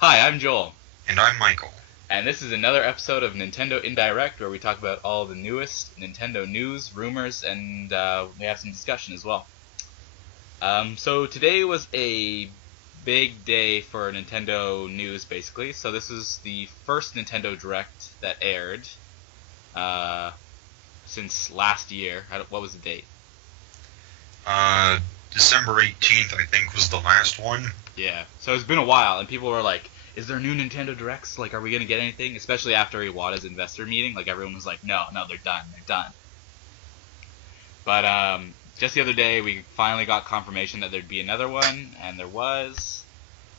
Hi, I'm Joel, And I'm Michael. and this is another episode of Nintendo Indirect where we talk about all the newest Nintendo news, rumors, and we have some discussion as well. So today was a big day for Nintendo news, basically. So this is the first Nintendo Direct that aired uh, since last year. What was the date? Uh, December 18th, I think, was the last one. Yeah. So it's been a while, and people were like, "Is there new Nintendo Directs? Like, are we gonna get anything?" Especially after Iwata's investor meeting, like everyone was like, "No, no, they're done. They're done." But just the other day, we finally got confirmation that there'd be another one, and there was,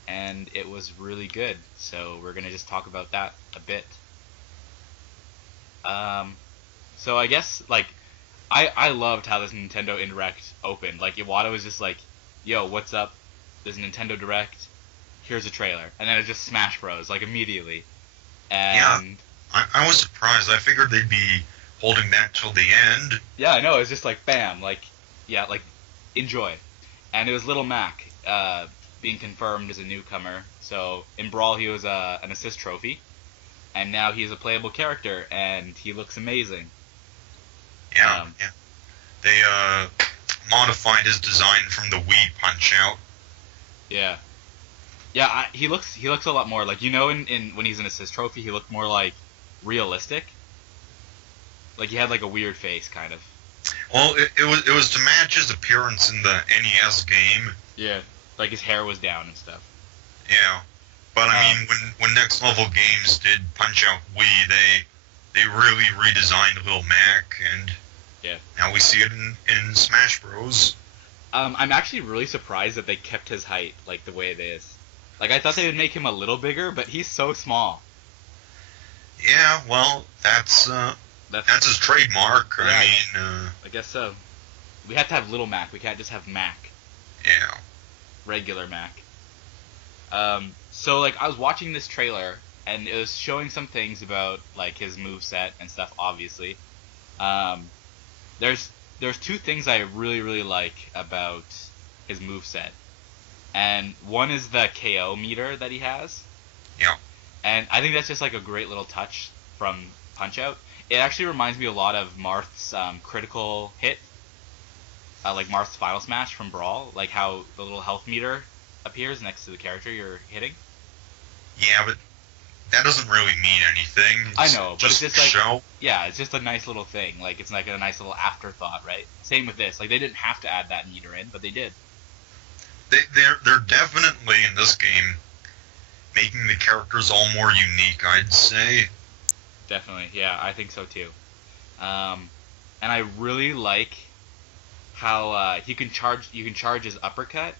and it was really good. So we're gonna just talk about that a bit. Um, so I guess like I loved how this Nintendo Indirect opened. Like Iwata was just like, "Yo, what's up? There's a Nintendo Direct. Here's a trailer," and then it just Smash Bros. Like immediately. Yeah, And I was surprised. I figured they'd be holding that till the end. yeah, I know it was just like bam, like yeah, like enjoy. And it was Little Mac being confirmed as a newcomer. So in Brawl, he was an assist trophy, and now he's a playable character, and he looks amazing. Yeah, Um, yeah. They, modified his design from the Wii Punch-Out. yeah, yeah. He looks a lot more like in when he's an assist trophy, he looked more like realistic. Like he had like a weird face, kind of. Well, it was to match his appearance in the NES game. Yeah, like his hair was down and stuff. Yeah. But I Um, mean, when Next Level Games did Punch-Out Wii, they really redesigned Little Mac, and yeah. now we see it in Smash Bros. I'm actually really surprised that they kept his height like the way it is. Like I thought they would make him a little bigger, but he's so small. Yeah, well, That's that's his trademark. yeah, I mean, I guess so. We have to have Little Mac. We can't just have Mac, yeah. regular Mac. So like I was watching this trailer and it was showing some things about like his move set and stuff. Obviously, um, there's there's two things I really like about his move set, and one is the KO meter that he has. Yeah. And I think that's just like a great little touch from Punch Out. It actually reminds me a lot of Marth's critical hit, like Marth's Final Smash from Brawl, like how the little health meter appears next to the character you're hitting. Yeah, but that doesn't really mean anything. I It's know, but it's just just a like, show. yeah, it's just a nice little thing. Like it's like a nice little afterthought, right? Same with this. Like they didn't have to add that meter in, but they did. They're definitely in this game making the characters all more unique, I'd say. Definitely, yeah, I think so too. Um, and I really like how he can charge. You can charge his uppercut,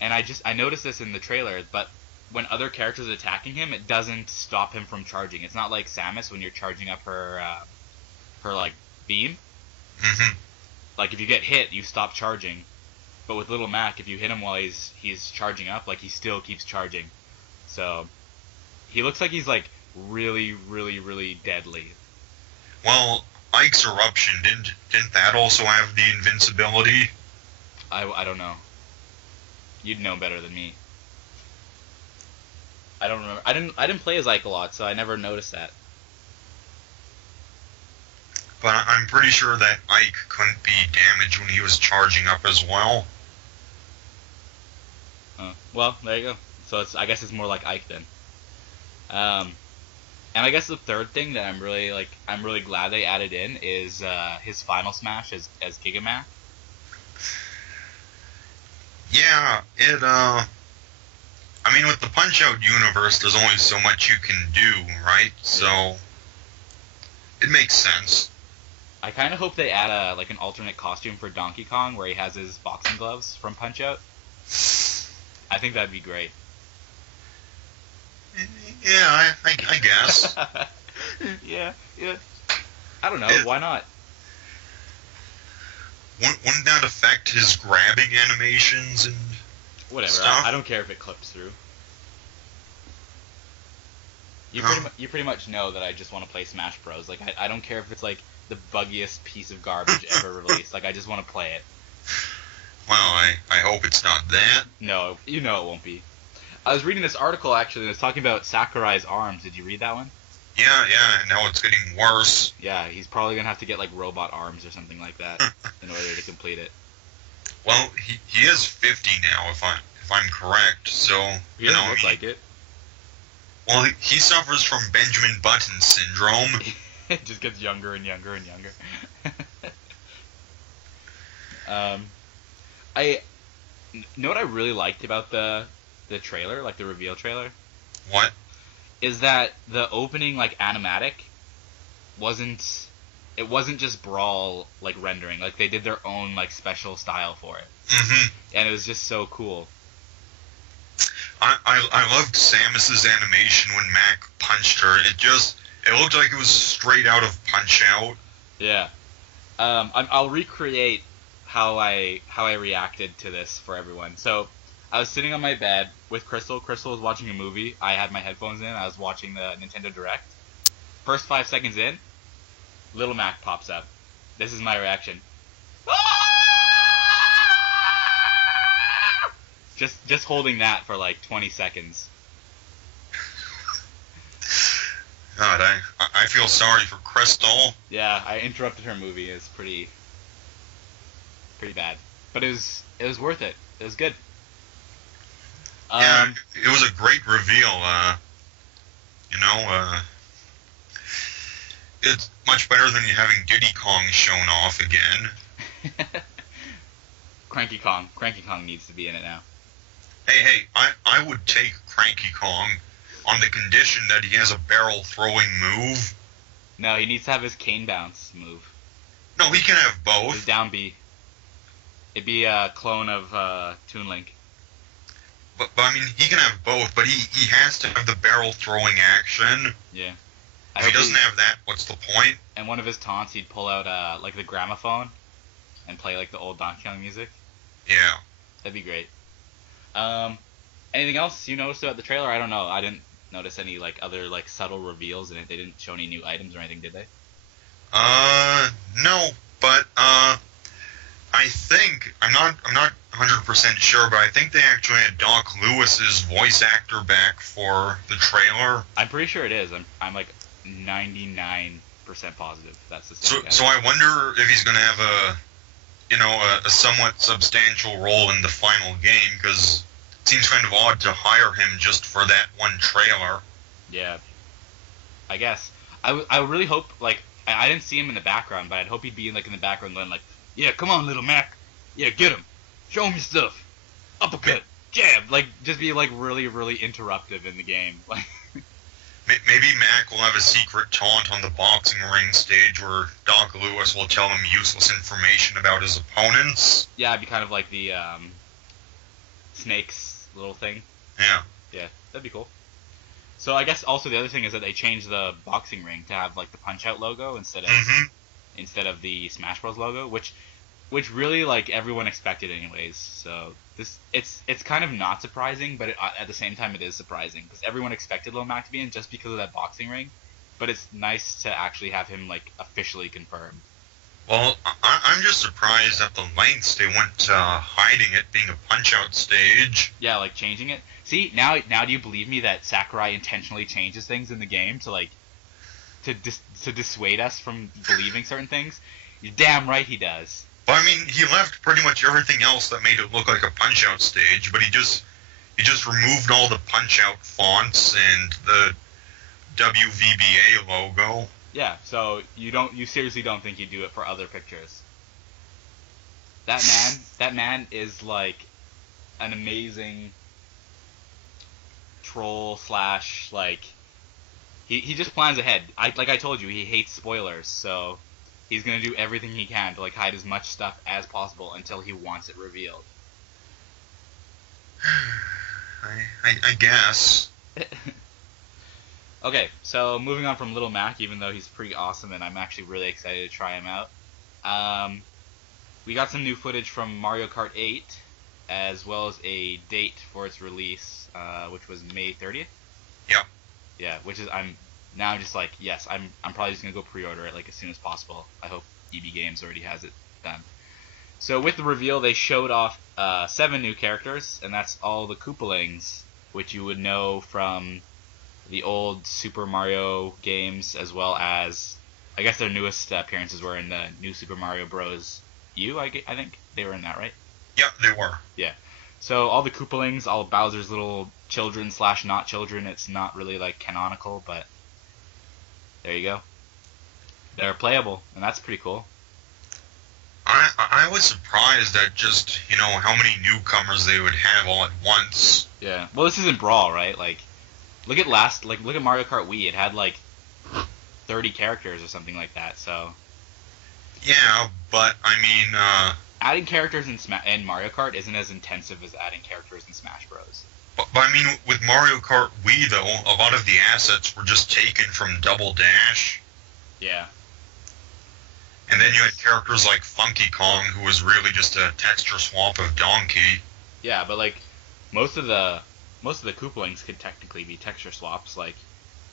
and I noticed this in the trailer, but when other characters are attacking him, it doesn't stop him from charging. It's not like Samus when you're charging up her like beam. Hmm. Like if you get hit, you stop charging. But with Little Mac, if you hit him while he's charging up, like he still keeps charging. So he looks like he's like really deadly. Well, Ike's eruption didn't that also have the invincibility? I don't know. You'd know better than me. I don't remember. I didn't play as Ike a lot, so I never noticed that. But I'm pretty sure that Ike couldn't be damaged when he was charging up as well. Well, there you go. So I guess it's more like Ike then. Um, and I guess the third thing that I'm really glad they added in is his final smash as Gigamac. Yeah, I mean, with the Punch-Out universe, there's only so much you can do, right? Yeah. So, it makes sense. I kind of hope they add a like an alternate costume for Donkey Kong where he has his boxing gloves from Punch Out. I think that'd be great. Yeah, I guess. Yeah, yeah. I don't know. It, Why not? wouldn't that affect his grabbing animations and Whatever. I stuff? don't care if it clips through. Um, You pretty much know that I just want to play Smash Bros. Like I don't care if it's like the buggiest piece of garbage ever released. Like I just want to play it. well, I hope it's not that. No, you know it won't be. I was reading this article actually, and it's talking about Sakurai's arms. Did you read that one? Yeah, yeah. Now it's getting worse. Yeah, he's probably gonna have to get like robot arms or something like that in order to complete it. Well, he is 50 now, if I'm correct. So He doesn't look like it. Well, he suffers from Benjamin Button syndrome. It just gets younger and younger and younger. I know what I really liked about the trailer, like the reveal trailer, What? is that the opening like animatic wasn't just Brawl like rendering, like they did their own like special style for it, Mm-hmm. and it was just so cool. I loved Samus's animation when Mac punched her. It looked like it was straight out of Punch Out. Yeah. I'll recreate how I reacted to this for everyone. So I was sitting on my bed with Crystal. Crystal was watching a movie. I had my headphones in. I was watching the Nintendo Direct. First 5 seconds in, Little Mac pops up. This is my reaction. Just holding that for like 20 seconds. God, I feel sorry for Crystal. Yeah, I interrupted her movie. It's pretty bad, but it was worth it. It was good. Yeah, it was a great reveal. It's much better than having Diddy Kong shown off again. Cranky Kong needs to be in it now. Hey, I would take Cranky Kong on the condition that he has a barrel throwing move. No, he needs to have his cane bounce move. No, he can have His both. down B. It'd be a clone of Toon Link. But I mean, he can have both, but he has to have the barrel throwing action. Yeah. If he doesn't have that, what's the point? And one of his taunts, he'd pull out like the gramophone and play like the old Donkey Kong music. Yeah. That'd be great. Anything else you noticed about the trailer? I don't know. I didn't notice any like other like subtle reveals in it. They didn't show any new items or anything, did they? No, but I think I'm not 100% sure, but I think they actually had Doc Lewis's voice actor back for the trailer. I'm pretty sure it is. I'm like 99% positive that's the So same guy. so I wonder if he's going to have a somewhat substantial role in the final game, because it seems kind of odd to hire him just for that one trailer. Yeah. I guess. I really hope, like, I didn't see him in the background, but I'd hope he'd be like in the background going like, yeah, come on, little Mac. Yeah, get him. Show him your stuff. Uppercut. Jab. Like, just be like really, really interruptive in the game. Like, Maybe Mac will have a secret taunt on the boxing ring stage where Doc Lewis will tell him useless information about his opponents. yeah, it'd be kind of like the snakes little thing. Yeah. Yeah, that'd be cool. So I guess also the other thing is that they changed the boxing ring to have like the Punch Out logo instead of the Smash Bros logo, which really like everyone expected anyways. So it's kind of not surprising, but at the same time it is surprising because everyone expected Lil Mac to be in just because of that boxing ring. But it's nice to actually have him like officially confirmed. Well, I'm just surprised at the lengths they went to hiding it being a Punch-Out stage. Yeah, like changing it. See, now do you believe me that Sakurai intentionally changes things in the game to like to dissuade us from believing certain things? You're damn right he does. But I mean, he left pretty much everything else that made it look like a Punch-Out stage, but he just removed all the Punch-Out fonts and the WVBA logo. Yeah, so you seriously don't think he'd do it for other pictures? That man is like an amazing troll slash like he just plans ahead. Like I told you, he hates spoilers, so he's gonna do everything he can to like hide as much stuff as possible until he wants it revealed. I guess. Okay, so moving on from Little Mac, even though he's pretty awesome and I'm actually really excited to try him out. We got some new footage from Mario Kart 8, as well as a date for its release, which was May 30th. Yeah. Yeah, which is I'm just like, yes, I'm probably just gonna go pre-order it like as soon as possible. I hope EB Games already has it done. So with the reveal, they showed off 7 new characters, and that's all the Koopalings, which you would know from the old Super Mario games, as well as I guess their newest appearances were in the new Super Mario Bros. I think they were in that, right? Yeah, they were. Yeah. So all the Koopalings, all Bowser's little children slash not children. It's not really like canonical, but there you go. They're playable, and that's pretty cool. I was surprised at just, how many newcomers they would have all at once. Yeah. Well, this isn't Brawl, right? Like, look at Mario Kart Wii. It had like 30 characters or something like that. So. Yeah, but I mean, adding characters in Mario Kart isn't as intensive as adding characters in Smash Bros. But I mean, with Mario Kart Wii though, a lot of the assets were just taken from Double Dash. Yeah. And then you had characters like Funky Kong, who was really just a texture swap of Donkey. Yeah, but like most of the Koopalings could technically be texture swaps. Like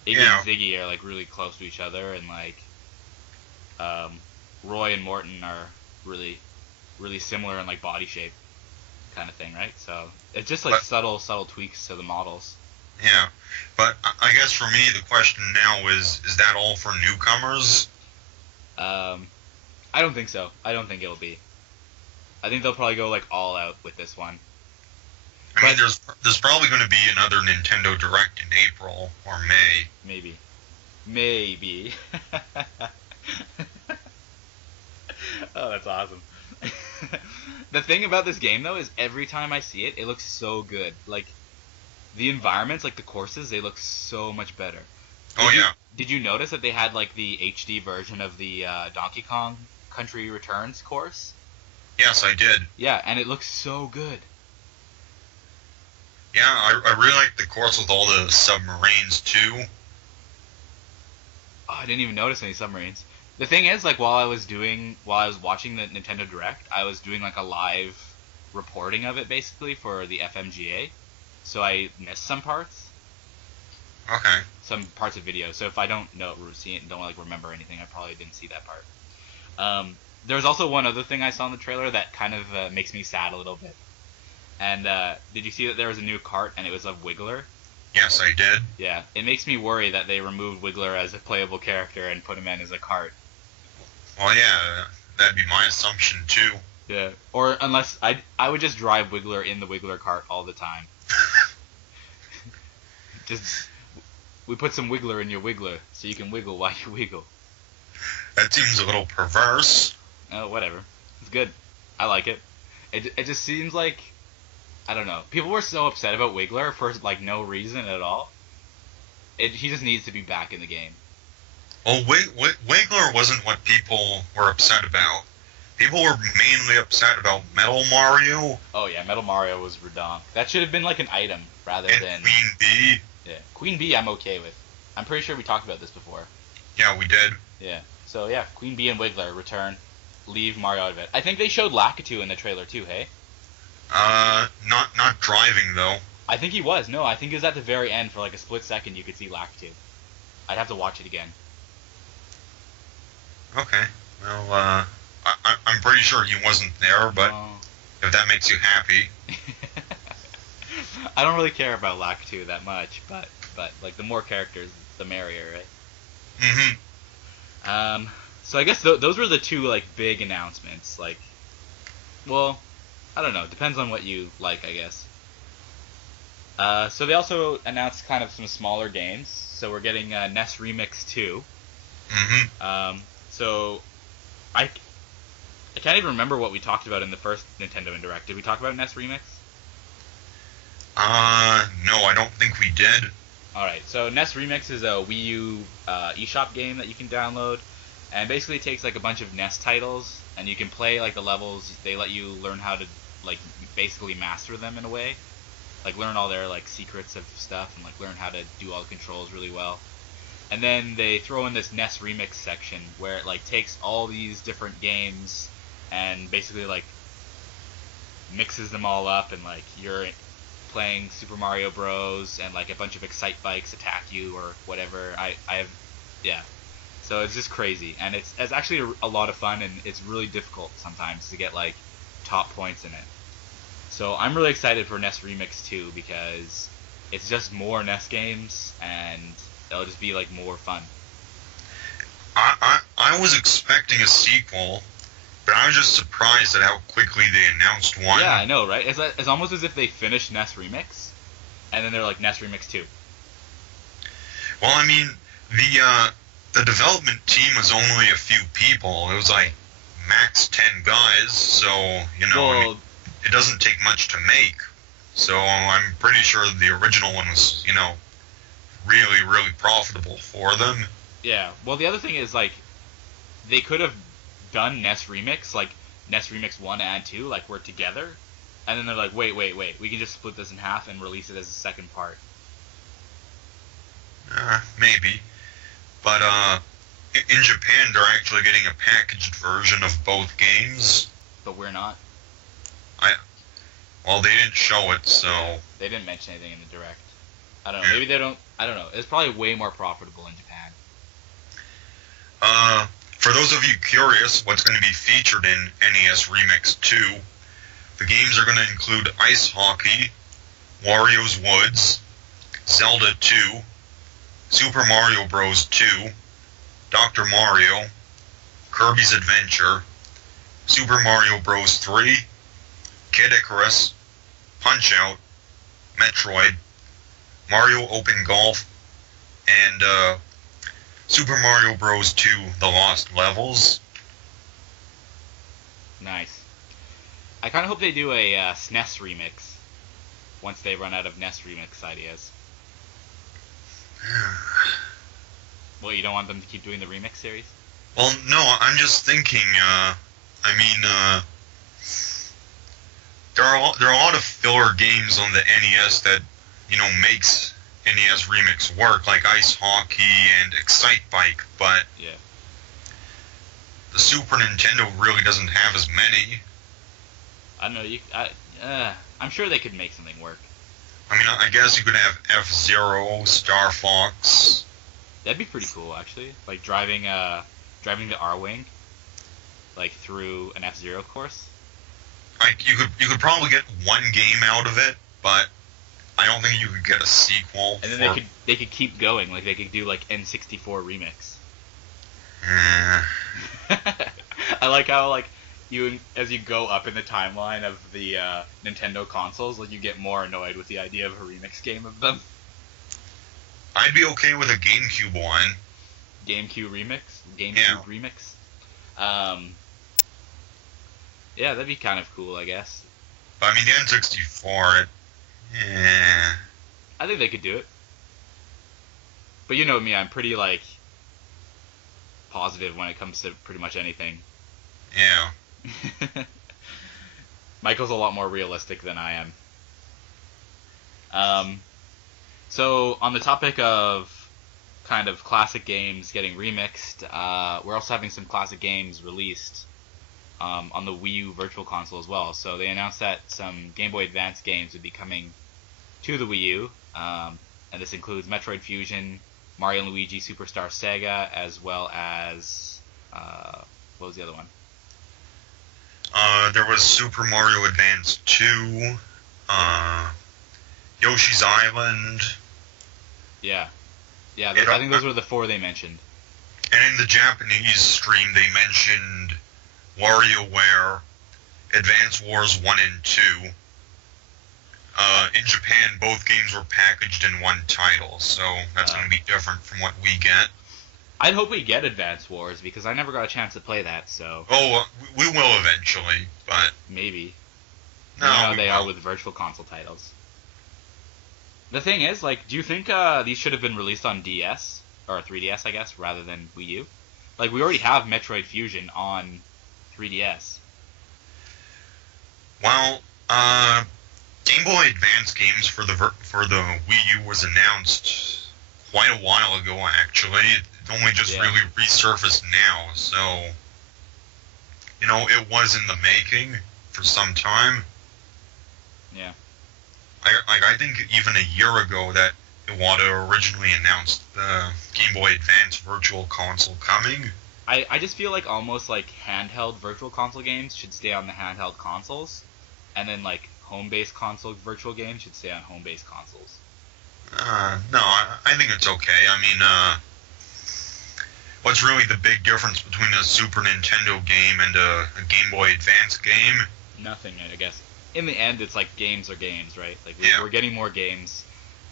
Iggy and Ziggy are like really close to each other, and like Roy and Morton are really similar in like body shape, kind of thing, right? So it's just like subtle tweaks to the models. Yeah, but I guess for me the question now is that all for newcomers? I don't think so. I don't think it'll be. I think they'll probably go like all out with this one. I mean, there's probably going to be another Nintendo Direct in April or May. Maybe. Oh, that's awesome. The thing about this game though is every time I see it, it looks so good. Like the environments, like the courses, they look so much better. Did you notice that they had like the HD version of the Donkey Kong Country Returns course? Yes, I did. Yeah, and it looks so good. Yeah, I really like the course with all the submarines too. Oh, I didn't even notice any submarines. The thing is, like while I was watching the Nintendo Direct, I was doing like a live reporting of it basically for the FMGA, so I missed some parts. Okay. Some parts of video. So if I don't see it and don't like remember anything, I probably didn't see that part. There's also one other thing I saw in the trailer that kind of makes me sad a little bit. And did you see that there was a new cart and it was of Wiggler? Yes, I did. Yeah, it makes me worry that they removed Wiggler as a playable character and put him in as a cart. Well, yeah, that'd be my assumption too. Yeah, or unless I would just drive Wiggler in the Wiggler cart all the time. We put some Wiggler in your Wiggler so you can wiggle while you wiggle. That seems a little perverse. Oh, whatever. It's good. I like it. It just seems like, I don't know. People were so upset about Wiggler for like no reason at all. He just needs to be back in the game. Well, Wiggler wasn't what people were upset about. People were mainly upset about Metal Mario. Oh yeah, Metal Mario was redonk. That should have been like an item rather than Queen Bee. Yeah, Queen Bee I'm okay with. I'm pretty sure we talked about this before. Yeah, we did. Yeah. So yeah, Queen Bee and Wiggler return. Leave Mario out of it. I think they showed Lakitu in the trailer too, hey? Not driving though. I think he was. No, I think he was at the very end for like a split second you could see Lakitu. I'd have to watch it again. Okay. Well, I'm pretty sure he wasn't there, but if that makes you happy. I don't really care about Lakitu that much, but like the more characters, the merrier, right? Mm-hmm. So I guess those were the two like big announcements. Like, well, I don't know. Depends on what you like, I guess. So they also announced kind of some smaller games. So we're getting NES Remix 2. Mm-hmm. So I can't even remember what we talked about in the first Nintendo Indirect. Did we talk about NES Remix? No, I don't think we did. Alright, so NES Remix is a Wii U eShop game that you can download. And basically it takes like a bunch of NES titles, and you can play like the levels. They let you learn how to like basically master them in a way. Like learn all their like secrets of stuff and like learn how to do all the controls really well. And then they throw in this NES Remix section where it like takes all these different games and basically like mixes them all up, and like you're playing Super Mario Bros. And like a bunch of Excite Bikes attack you or whatever. Yeah. So it's just crazy, and it's actually a lot of fun, and it's really difficult sometimes to get like top points in it. So I'm really excited for NES Remix 2 because It's just more NES games, and it'll just be like more fun. I was expecting a sequel, but I was just surprised at how quickly they announced one. Yeah, I know, right? It's almost as if they finished NES Remix, and then they're like NES Remix 2. Well, I mean, the development team was only a few people. It was like max 10 guys, so Well, it doesn't take much to make. So I'm pretty sure the original one was, really, really profitable for them. yeah. Well, the other thing is like they could have done NES Remix, like NES Remix 1 and 2, like we're together, and then they're like, wait, we can just split this in half and release it as a second part. Maybe. But in Japan, they're actually getting a packaged version of both games. But we're not. Well, they didn't show it, so... They didn't mention anything in the direct. I don't know. Maybe they don't. I don't know. It's probably way more profitable in Japan. For those of you curious what's going to be featured in NES Remix 2, the games are going to include Ice Hockey, Wario's Woods, Zelda 2, Super Mario Bros. 2, Dr. Mario, Kirby's Adventure, Super Mario Bros. 3, Kid Icarus, Punch-Out, Metroid, Mario Open Golf, and Super Mario Bros. 2 The Lost Levels. Nice. I kind of hope they do a SNES remix once they run out of NES remix ideas. Well, you don't want them to keep doing the remix series? Well, no, I'm just thinking, there are a lot of filler games on the NES that, makes NES Remix work, like Ice Hockey and Excite Bike, but Yeah. the Super Nintendo really doesn't have as many. I don't know. I'm sure they could make something work. I mean, I guess you could have F-Zero, Star Fox. That'd be pretty cool, actually. Like driving the R-Wing, like through an F-Zero course. Like you could probably get one game out of it, but I don't think you could get a sequel. And then they could keep going. Like they could do like N64 remix. I like how like as you go up in the timeline of the Nintendo consoles, like you get more annoyed with the idea of a remix game of them. I'd be okay with a GameCube one. GameCube Yeah. remix. Yeah, that'd be kind of cool, I guess. But I mean, the N64, I think they could do it. But you know me, I'm pretty like positive when it comes to pretty much anything. yeah. Michael's a lot more realistic than I am. So on the topic of kind of classic games getting remixed, we're also having some classic games released on the Wii U Virtual Console as well. So they announced that some Game Boy Advance games would be coming to the Wii U, and this includes Metroid Fusion, Mario & Luigi Superstar Saga, as well as what was the other one? There was Super Mario Advance 2, Yoshi's Island. Yeah, I think those were the four they mentioned. And in the Japanese stream, they mentioned WarioWare, Advance Wars 1 and 2. In Japan, both games were packaged in one title, so that's going to be different from what we get. I'd hope we get Advance Wars, because I never got a chance to play that, so... Oh, we will eventually, but... Maybe. No, you know how we they won't. are with Virtual Console titles. The thing is, like, do you think these should have been released on DS, or 3DS, I guess, rather than Wii U? Like, we already have Metroid Fusion on 3DS. Well, Game Boy Advance games for the Wii U was announced quite a while ago, actually. It only just really resurfaced now, so... it was in the making for some time. Yeah. I think even a year ago that Iwata originally announced the Game Boy Advance Virtual Console coming. I just feel like almost like handheld Virtual Console games should stay on the handheld consoles, and then like home-based console virtual games should stay on home-based consoles. No, I think it's okay. I mean, what's really the big difference between a Super Nintendo game and a Game Boy Advance game? Nothing, I guess. In the end, it's like games are games, right? Like Yeah. we're getting more games,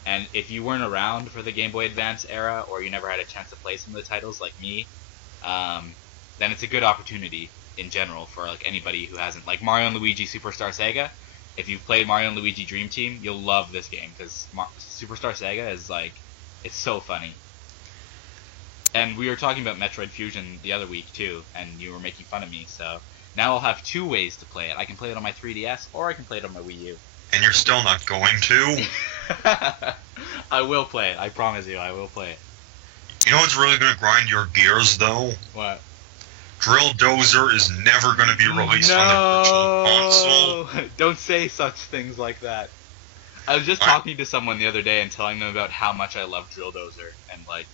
and if you weren't around for the Game Boy Advance era, or you never had a chance to play some of the titles like me, then it's a good opportunity in general for like anybody who hasn't. Like Mario and Luigi Superstar Saga. If you've played Mario and Luigi Dream Team, you'll love this game because Superstar Saga is like, it's so funny. And we were talking about Metroid Fusion the other week too, and you were making fun of me. So now I'll have two ways to play it. I can play it on my 3DS, or I can play it on my Wii U. And you're still not going to? I will play it. I promise you, I will play it. You know what's really going to grind your gears, though? What? Drill Dozer is never going to be released on the Virtual Console. Don't say such things like that. I was just talking to someone the other day and telling them about how much I love Drill Dozer, and like...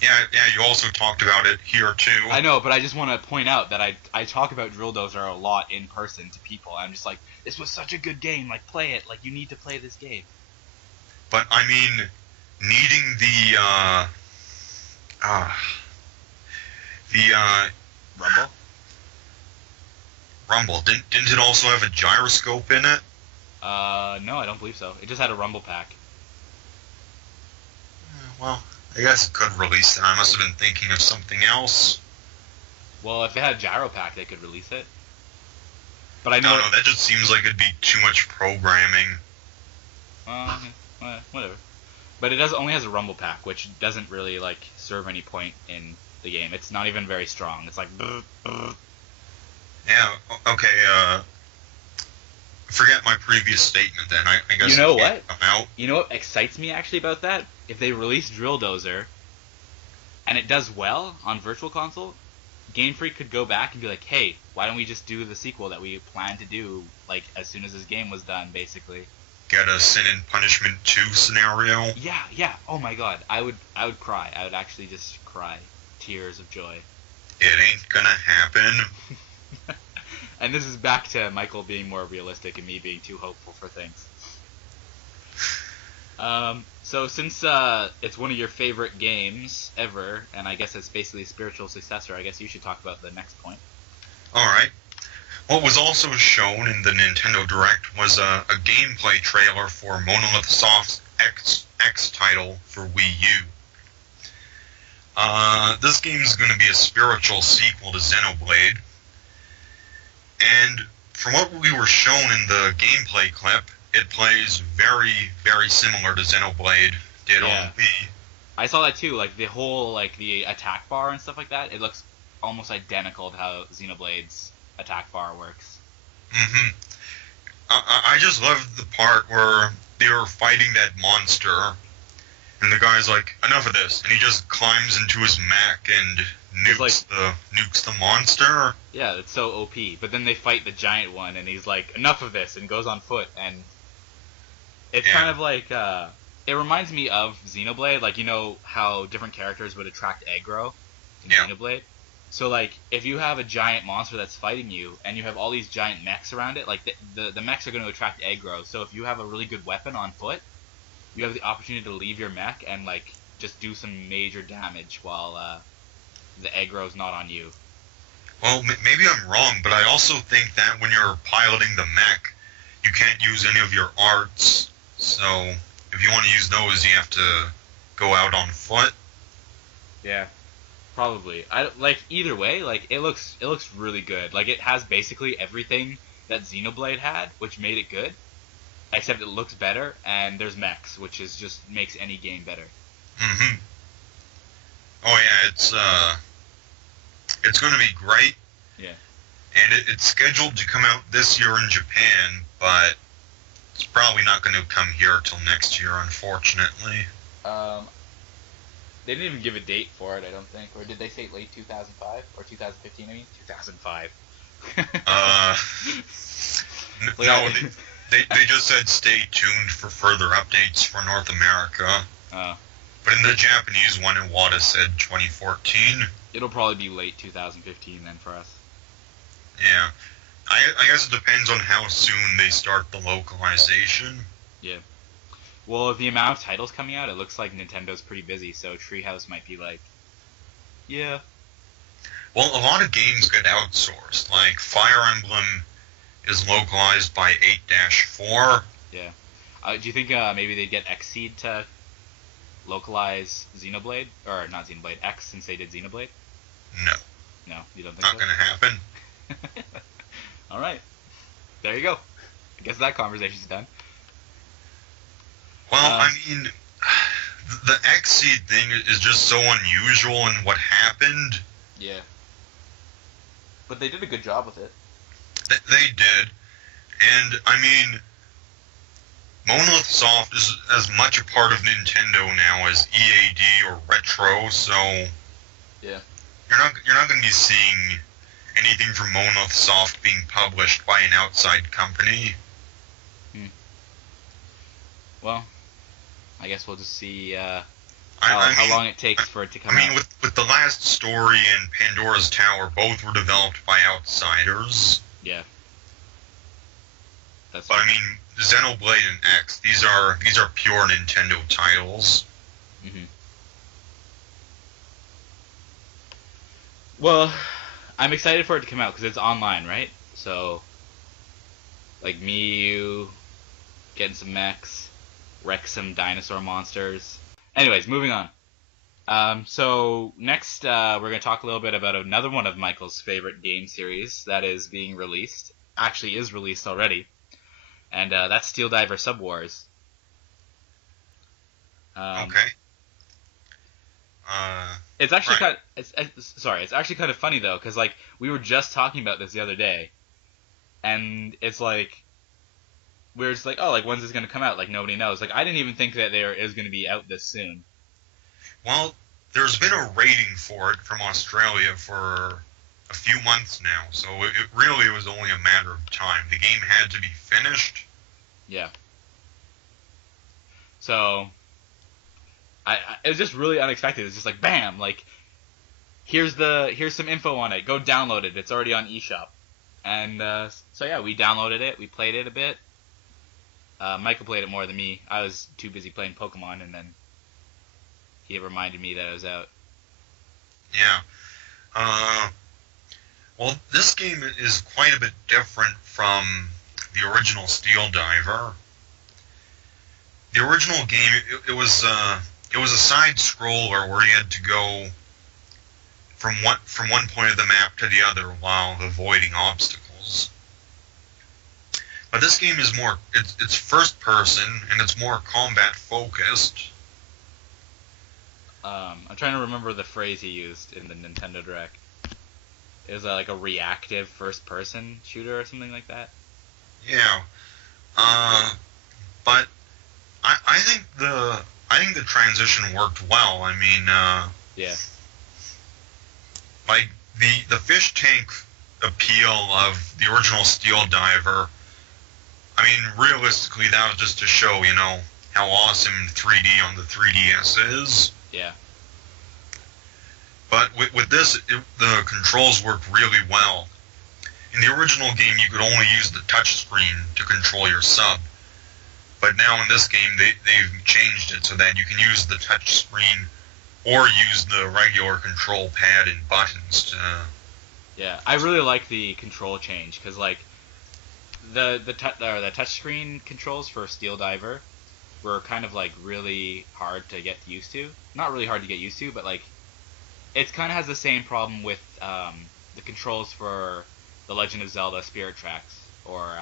Yeah, you also talked about it here, too. I know, but I just want to point out that I talk about Drill Dozer a lot in person to people. I'm just like, this was such a good game, like, play it, like, you need to play this game. But, I mean, needing Rumble? Rumble. Didn't it also have a gyroscope in it? No, I don't believe so. It just had a Rumble pack. Well, I guess it could release it. I must have been thinking of something else. Well, if it had Gyro Pack, they could release it. But I know... No, that just seems like it'd be too much programming. Whatever. But it only has a Rumble Pack, which doesn't really, like, serve any point in the game. It's not even very strong. It's like... Yeah, okay, forget my previous statement then. I guess you know it can't what? come out. You know what excites me actually about that? If they release Drill Dozer, and it does well on Virtual Console, Game Freak could go back and be like, hey, why don't we just do the sequel that we planned to do, like, as soon as this game was done, basically. Get a Sin and Punishment 2 scenario? Yeah, oh my god, I would cry. I would actually just cry. Tears of joy. It ain't gonna happen. And this is back to Michael being more realistic and me being too hopeful for things. So since it's one of your favorite games ever, and I guess it's basically a spiritual successor, I guess you should talk about the next point. Alright. What was also shown in the Nintendo Direct was a gameplay trailer for Monolith Soft's X title for Wii U. This game is going to be a spiritual sequel to Xenoblade. And from what we were shown in the gameplay clip, it plays very, very similar to Xenoblade did on Wii. I saw that too, like the whole, like the attack bar and stuff like that, it looks almost identical to how Xenoblade's attack bar works. Mm-hmm. I just loved the part where they were fighting that monster, and the guy's like, enough of this, and he just climbs into his mech and nukes the monster. Yeah, it's so OP. But then they fight the giant one, and he's like, enough of this, and goes on foot, and it's kind of like, it reminds me of Xenoblade, like, you know how different characters would attract aggro in Xenoblade? So, like, if you have a giant monster that's fighting you, and you have all these giant mechs around it, like, the mechs are going to attract aggro, so if you have a really good weapon on foot, you have the opportunity to leave your mech and, like, just do some major damage while, the aggro's not on you. Well, maybe I'm wrong, but I also think that when you're piloting the mech, you can't use any of your arts, so if you want to use those, you have to go out on foot. Yeah, probably. Either way, like, it looks really good. Like, it has basically everything that Xenoblade had, which made it good, except it looks better, and there's mechs, which is just makes any game better. Mm-hmm. Oh yeah, it's going to be great. Yeah. And it's scheduled to come out this year in Japan, but it's probably not going to come here till next year, unfortunately. They didn't even give a date for it, I don't think. Or did they say late 2005? Or 2015, I mean? 2005. No, they just said stay tuned for further updates for North America. But in the Japanese one, Iwata said 2014. It'll probably be late 2015 then for us. Yeah. I guess it depends on how soon they start the localization. Yeah. Well, with the amount of titles coming out, it looks like Nintendo's pretty busy, so Treehouse might be like, yeah. Well, a lot of games get outsourced. Like Fire Emblem is localized by 8-4. Yeah. Do you think maybe they'd get Xseed to localize Xenoblade? Or not Xenoblade, X, since they did Xenoblade? No. No, you don't think Not so? going to happen. Alright. There you go. I guess that conversation's done. Well, I mean, the Xseed thing is just so unusual in what happened. Yeah. But they did a good job with it. They did. And, I mean, Monolith Soft is as much a part of Nintendo now as EAD or Retro, so yeah, you're not going to be seeing anything from Monolith Soft being published by an outside company. Well, I guess we'll just see how long it takes for it to come out. I mean, with The Last Story and Pandora's Tower, both were developed by outsiders. Yeah. That's But right. I mean, Xenoblade and X, these are pure Nintendo titles. Mm-hmm. Well, I'm excited for it to come out because it's online, right? So, like me, you, getting some mechs, wreck some dinosaur monsters. Anyways, moving on. So next, we're going to talk a little bit about another one of Michael's favorite game series that is being released. Actually, is released already. And that's Steel Diver Subwars. Okay. It's actually right. it's actually kind of funny though, because like we were just talking about this the other day, and it's like we're just like, oh, like when's this gonna come out? Like nobody knows. Like I didn't even think that it was gonna be out this soon. Well, there's been a rating for it from Australia for a few months now, so it really was only a matter of time. The game had to be finished. Yeah. So it was just really unexpected. It's just like bam, like here's some info on it. Go download it. It's already on eShop. And so yeah, we downloaded it. We played it a bit. Michael played it more than me. I was too busy playing Pokemon, and then he reminded me that it was out. Yeah. Well, this game is quite a bit different from the original Steel Diver. The original game, it was a side scroller where you had to go from one point of the map to the other while avoiding obstacles. But this game is more it's first person and it's more combat focused. I'm trying to remember the phrase he used in the Nintendo Direct. It was like a reactive first-person shooter or something like that. Yeah. But I think the transition worked well. I mean, yeah. Like the fish tank appeal of the original Steel Diver. I mean, realistically, that was just to show, how awesome 3D on the 3DS is. Yeah. But with this, the controls work really well. In the original game, you could only use the touch screen to control your sub. But now in this game, they've changed it so that you can use the touch screen or use the regular control pad and buttons to... Yeah, I really like the control change, because like the touchscreen controls for Steel Diver were kind of like really hard to get used to. Not really hard to get used to, but like it kind of has the same problem with the controls for The Legend of Zelda Spirit Tracks or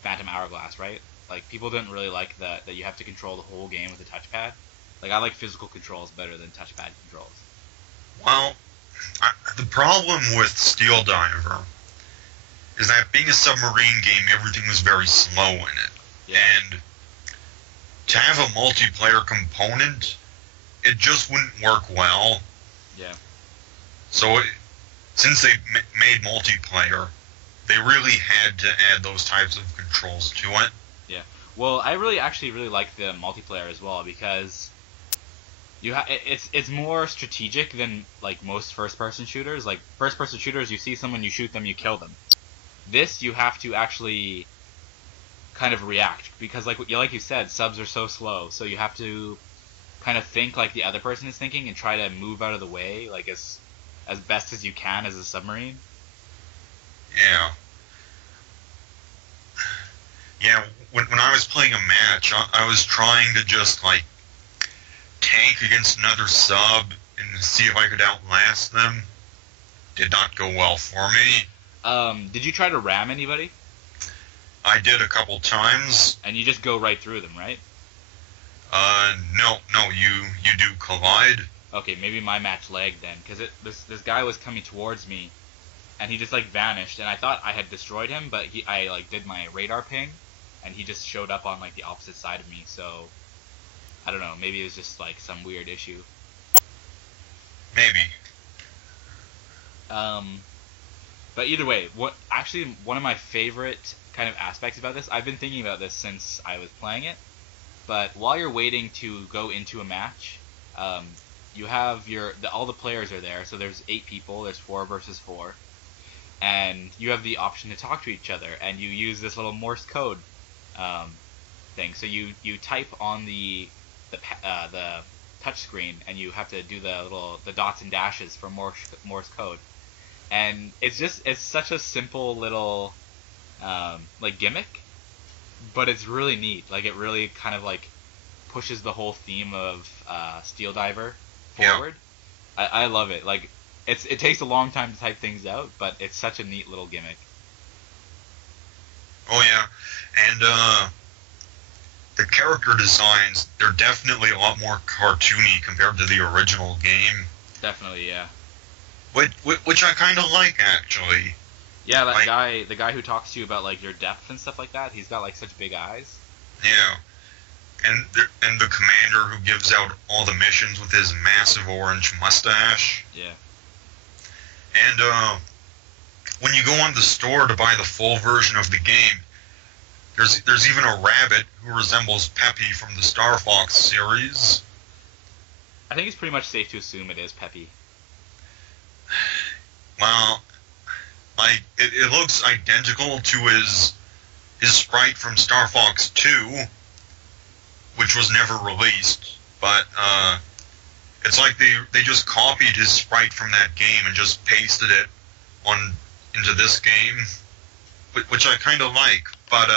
Phantom Hourglass, right? Like people didn't really like that you have to control the whole game with a touchpad. Like I like physical controls better than touchpad controls. Well, the problem with Steel Diver is that being a submarine game, everything was very slow in it. Yeah. And to have a multiplayer component, it just wouldn't work well. Yeah. So since they made multiplayer, they really had to add those types of controls to it. Yeah. Well, I actually really like the multiplayer as well, because it's more strategic than like most first-person shooters. Like first-person shooters, you see someone, you shoot them, you kill them. This you have to actually kind of react, because like you said, subs are so slow, so you have to kind of think like the other person is thinking and try to move out of the way, like as best as you can as a submarine. Yeah. Yeah, when I was playing a match, I was trying to just, like, tank against another sub and see if I could outlast them. Did not go well for me. Did you try to ram anybody? I did a couple times. And you just go right through them, right? No, you do collide. Okay, maybe my match lagged then, because this guy was coming towards me, and he just like vanished, and I thought I had destroyed him, but I like did my radar ping, and he just showed up on like the opposite side of me. So I don't know, maybe it was just like some weird issue. Maybe. But either way, one of my favorite kind of aspects about this, I've been thinking about this since I was playing it, but while you're waiting to go into a match, you have all the players are there, so there's 8 people, there's 4 versus 4, and you have the option to talk to each other, and you use this little Morse code thing. So you type on the touch screen, and you have to do the dots and dashes for Morse code. And it's such a simple little like gimmick, but it's really neat. Like, it really kind of like pushes the whole theme of Steel Diver forward. Yeah. I love it. Like, it takes a long time to type things out, but it's such a neat little gimmick. Oh yeah, and the character designs, they're definitely a lot more cartoony compared to the original game. Definitely, yeah. Which I kind of like, actually. Yeah, the guy who talks to you about like your depth and stuff like that, he's got like such big eyes. Yeah, and the commander who gives out all the missions with his massive orange mustache. Yeah. And when you go on the store to buy the full version of the game, there's even a rabbit who resembles Peppy from the Star Fox series. I think it's pretty much safe to assume it is Peppy. Well, like, it looks identical to his sprite from Star Fox 2, which was never released, but it's like they just copied his sprite from that game and just pasted it into this game, which I kind of like. But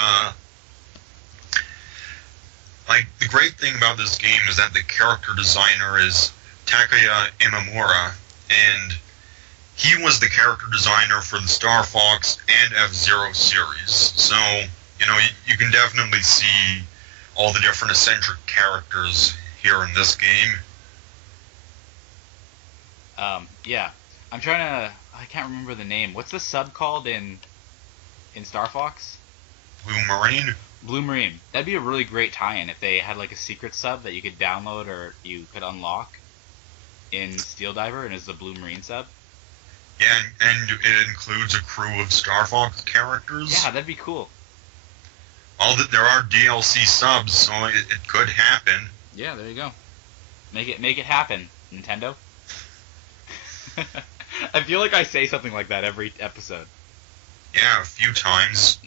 like, the great thing about this game is that the character designer is Takaya Imamura, and he was the character designer for the Star Fox and F-Zero series. So, you can definitely see all the different eccentric characters here in this game. Yeah. I can't remember the name. What's the sub called in Star Fox? Blue Marine? Blue Marine. That'd be a really great tie-in if they had like a secret sub that you could download or you could unlock in Steel Diver, and it's the Blue Marine sub. Yeah, and it includes a crew of Star Fox characters. Yeah, that'd be cool. There are DLC subs, so it could happen. Yeah, there you go. Make it happen, Nintendo. I feel like I say something like that every episode. Yeah, a few times.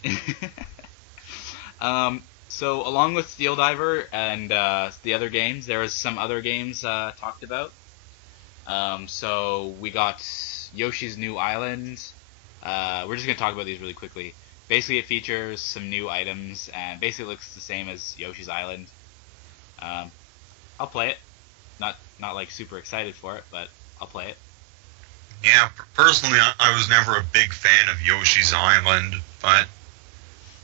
So along with Steel Diver and the other games, there was some other games talked about. So we got Yoshi's New Island. We're just going to talk about these really quickly. Basically, it features some new items, and basically it looks the same as Yoshi's Island. I'll play it. Not like super excited for it, but I'll play it. Yeah, personally, I was never a big fan of Yoshi's Island, but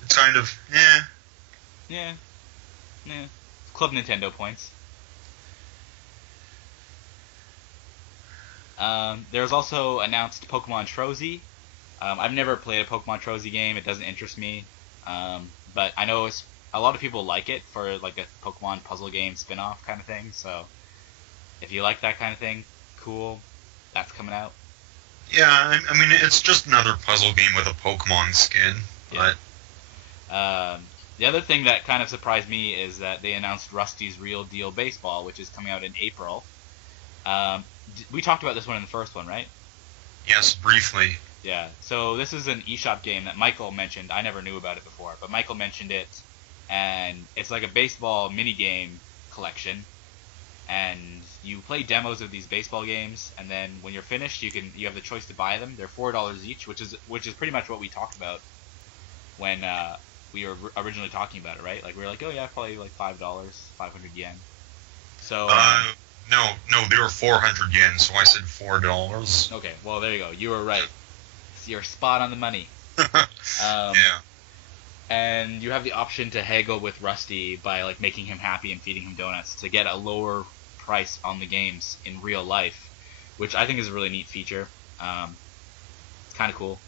it's kind of, Yeah. Club Nintendo points. There was also announced Pokemon Trozzy. I've never played a Pokemon Trozzy game. It doesn't interest me. But I know a lot of people like it for like a Pokemon puzzle game spin-off kind of thing. So if you like that kind of thing, cool. That's coming out. Yeah, I mean, it's just another puzzle game with a Pokemon skin. Yeah. But the other thing that kind of surprised me is that they announced Rusty's Real Deal Baseball, which is coming out in April. We talked about this one in the first one, right? Yes, briefly. Yeah. So this is an eShop game that Michael mentioned. I never knew about it before, but Michael mentioned it and it's like a baseball mini game collection. And you play demos of these baseball games, and then when you're finished, you have the choice to buy them. They're $4 each, which is pretty much what we talked about when we were originally talking about it, right? Like we were like, oh yeah, probably like $5, 500 yen. So no, they were 400 yen, so I said $4. okay, well there you go. You were right. You're spot on the money. Yeah. And you have the option to haggle with Rusty by like making him happy and feeding him donuts to get a lower price on the games in real life, which I think is a really neat feature. It's kind of cool.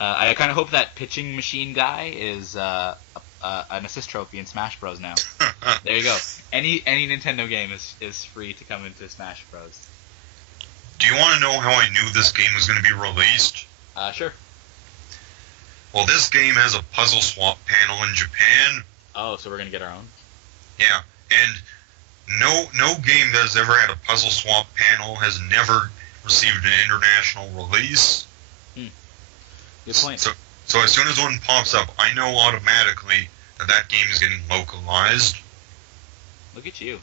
I kind of hope that pitching machine guy is an assist trophy in Smash Bros. Now. There you go. Any Nintendo game is free to come into Smash Bros. Do you want to know how I knew this game was going to be released? Sure. Well, this game has a puzzle swap panel in Japan. Oh, so we're gonna get our own? Yeah, and no game that has ever had a puzzle swap panel has never received an international release. Good point. So as soon as one pops up, I know automatically that game is getting localized. Look at you.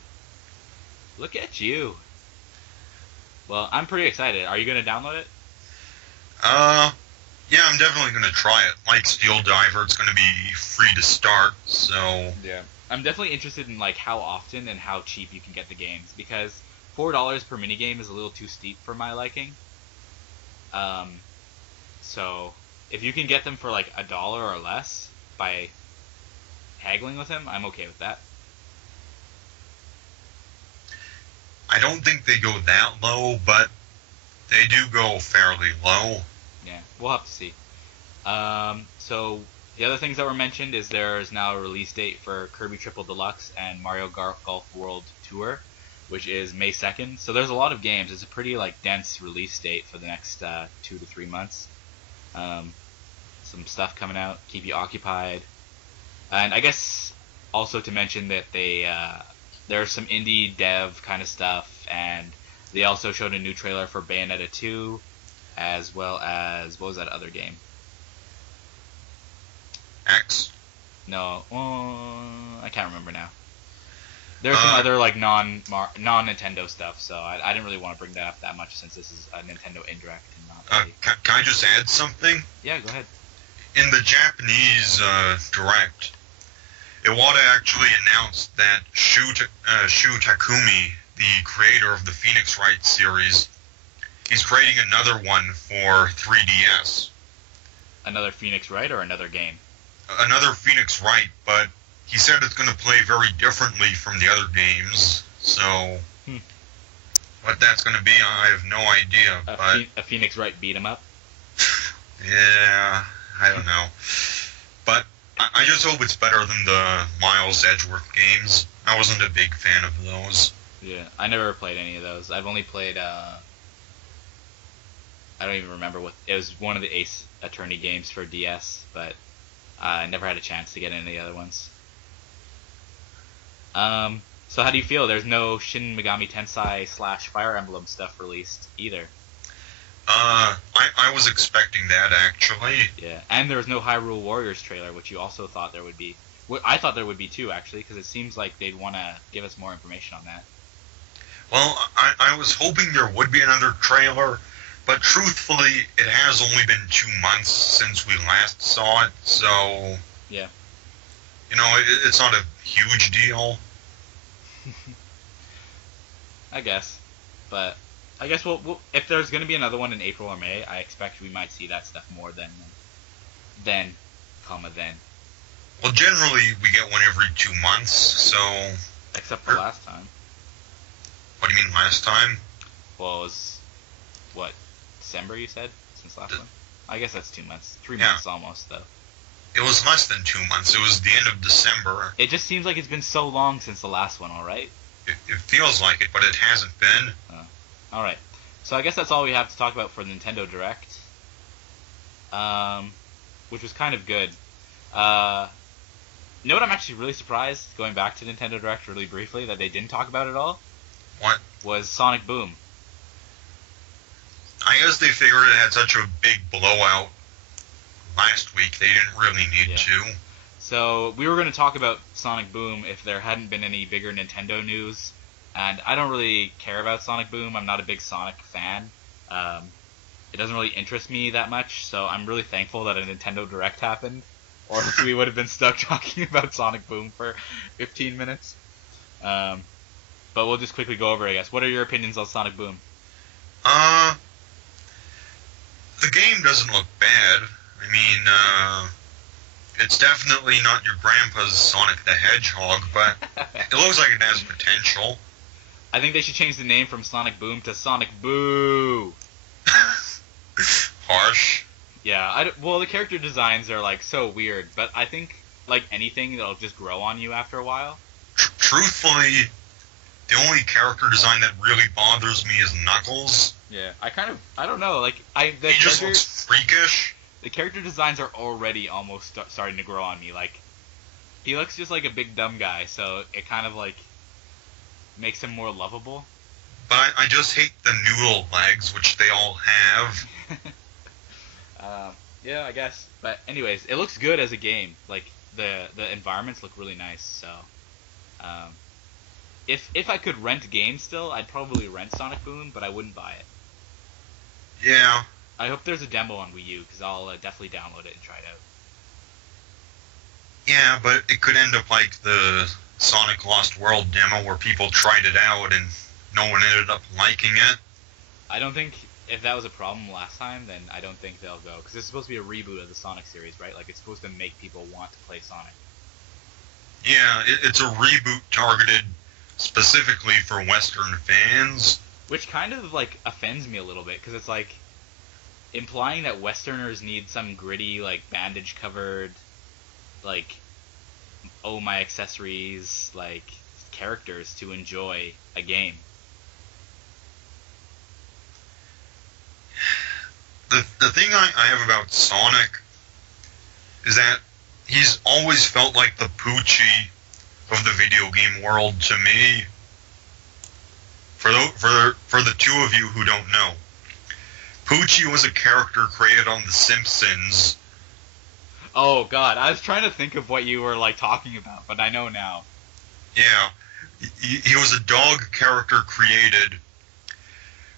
Look at you. Well, I'm pretty excited. Are you gonna download it? Yeah, I'm definitely going to try it. Like Steel Diver, it's going to be free to start, so... Yeah. I'm definitely interested in, like, how often and how cheap you can get the games, because $4 per minigame is a little too steep for my liking. So, if you can get them for, like, $1 or less by haggling with him, I'm okay with that. I don't think they go that low, but they do go fairly low. Yeah, we'll have to see. So the other things that were mentioned is there's now a release date for Kirby Triple Deluxe and Mario Golf World Tour, which is May 2nd. So there's a lot of games. It's a pretty like dense release date for the next 2 to 3 months. Some stuff coming out, keep you occupied. And I guess also to mention that there's some indie dev kind of stuff, and they also showed a new trailer for Bayonetta 2. As well as, what was that other game? X? No, I can't remember now. There's some other like non-Nintendo stuff, so I didn't really want to bring that up that much since this is a Nintendo Indirect and not really... Can I just add something? Yeah, go ahead. In the Japanese Direct, Iwata actually announced that Shu Takumi, the creator of the Phoenix Wright series, he's creating another one for 3DS. Another Phoenix Wright or another game? Another Phoenix Wright, but he said it's going to play very differently from the other games, so what that's going to be, I have no idea. A Phoenix Wright beat 'em up? Yeah, I don't know. But I just hope it's better than the Miles Edgeworth games. I wasn't a big fan of those. Yeah, I never played any of those. I've only played, I don't even remember what it was. One of the Ace Attorney games for DS, but I never had a chance to get any of the other ones. So how do you feel? There's no Shin Megami Tensei / Fire Emblem stuff released either. I was expecting that actually. Yeah, and there was no Hyrule Warriors trailer, which you also thought there would be. I thought there would be too, actually, because it seems like they'd want to give us more information on that. Well, I was hoping there would be another trailer. But truthfully, it has only been 2 months since we last saw it, so... Yeah. You know, it's not a huge deal. I guess. But I guess we'll if there's going to be another one in April or May, I expect we might see that stuff more than. Well, generally, we get one every 2 months, so... Except for last time. What do you mean last time? Well, it was... What? December, you said? Since last one? I guess that's 2 months. 3 months almost, though. It was less than 2 months. It was the end of December. It just seems like it's been so long since the last one, alright? It feels like it, but it hasn't been. Alright. So I guess that's all we have to talk about for the Nintendo Direct. Which was kind of good. You know what I'm actually really surprised, going back to Nintendo Direct really briefly, that they didn't talk about at all? What? Was Sonic Boom. I guess they figured it had such a big blowout last week, they didn't really need to. So we were going to talk about Sonic Boom if there hadn't been any bigger Nintendo news, and I don't really care about Sonic Boom. I'm not a big Sonic fan. It doesn't really interest me that much, so I'm really thankful that a Nintendo Direct happened, or else we would have been stuck talking about Sonic Boom for 15 minutes. But we'll just quickly go over, I guess. What are your opinions on Sonic Boom? The game doesn't look bad. I mean, it's definitely not your grandpa's Sonic the Hedgehog, but it looks like it has potential. I think they should change the name from Sonic Boom to Sonic Boo. Harsh. Yeah, well, the character designs are, like, so weird, but I think, like anything, it'll just grow on you after a while. Truthfully, the only character design that really bothers me is Knuckles. Yeah, I don't know, like, He just looks freakish. The character designs are already almost starting to grow on me, like, he looks just like a big dumb guy, so it kind of, like, makes him more lovable. But I just hate the noodle legs, which they all have. Yeah, I guess. But anyways, it looks good as a game. Like, the environments look really nice, so... If I could rent games still, I'd probably rent Sonic Boom, but I wouldn't buy it. Yeah. I hope there's a demo on Wii U, because I'll definitely download it and try it out. Yeah, but it could end up like the Sonic Lost World demo, where people tried it out and no one ended up liking it. I don't think... If that was a problem last time, then I don't think they'll go. Because it's supposed to be a reboot of the Sonic series, right? Like, it's supposed to make people want to play Sonic. Yeah, it's a reboot targeted specifically for Western fans. Which kind of, like, offends me a little bit, because it's, like, implying that Westerners need some gritty, like, bandage-covered, like, oh, my accessories, like, characters to enjoy a game. The thing I have about Sonic is that he's always felt like the Poochie of the video game world to me. For the two of you who don't know, Poochie was a character created on The Simpsons. Oh god, I was trying to think of what you were like talking about, but I know now. Yeah, he was a dog character created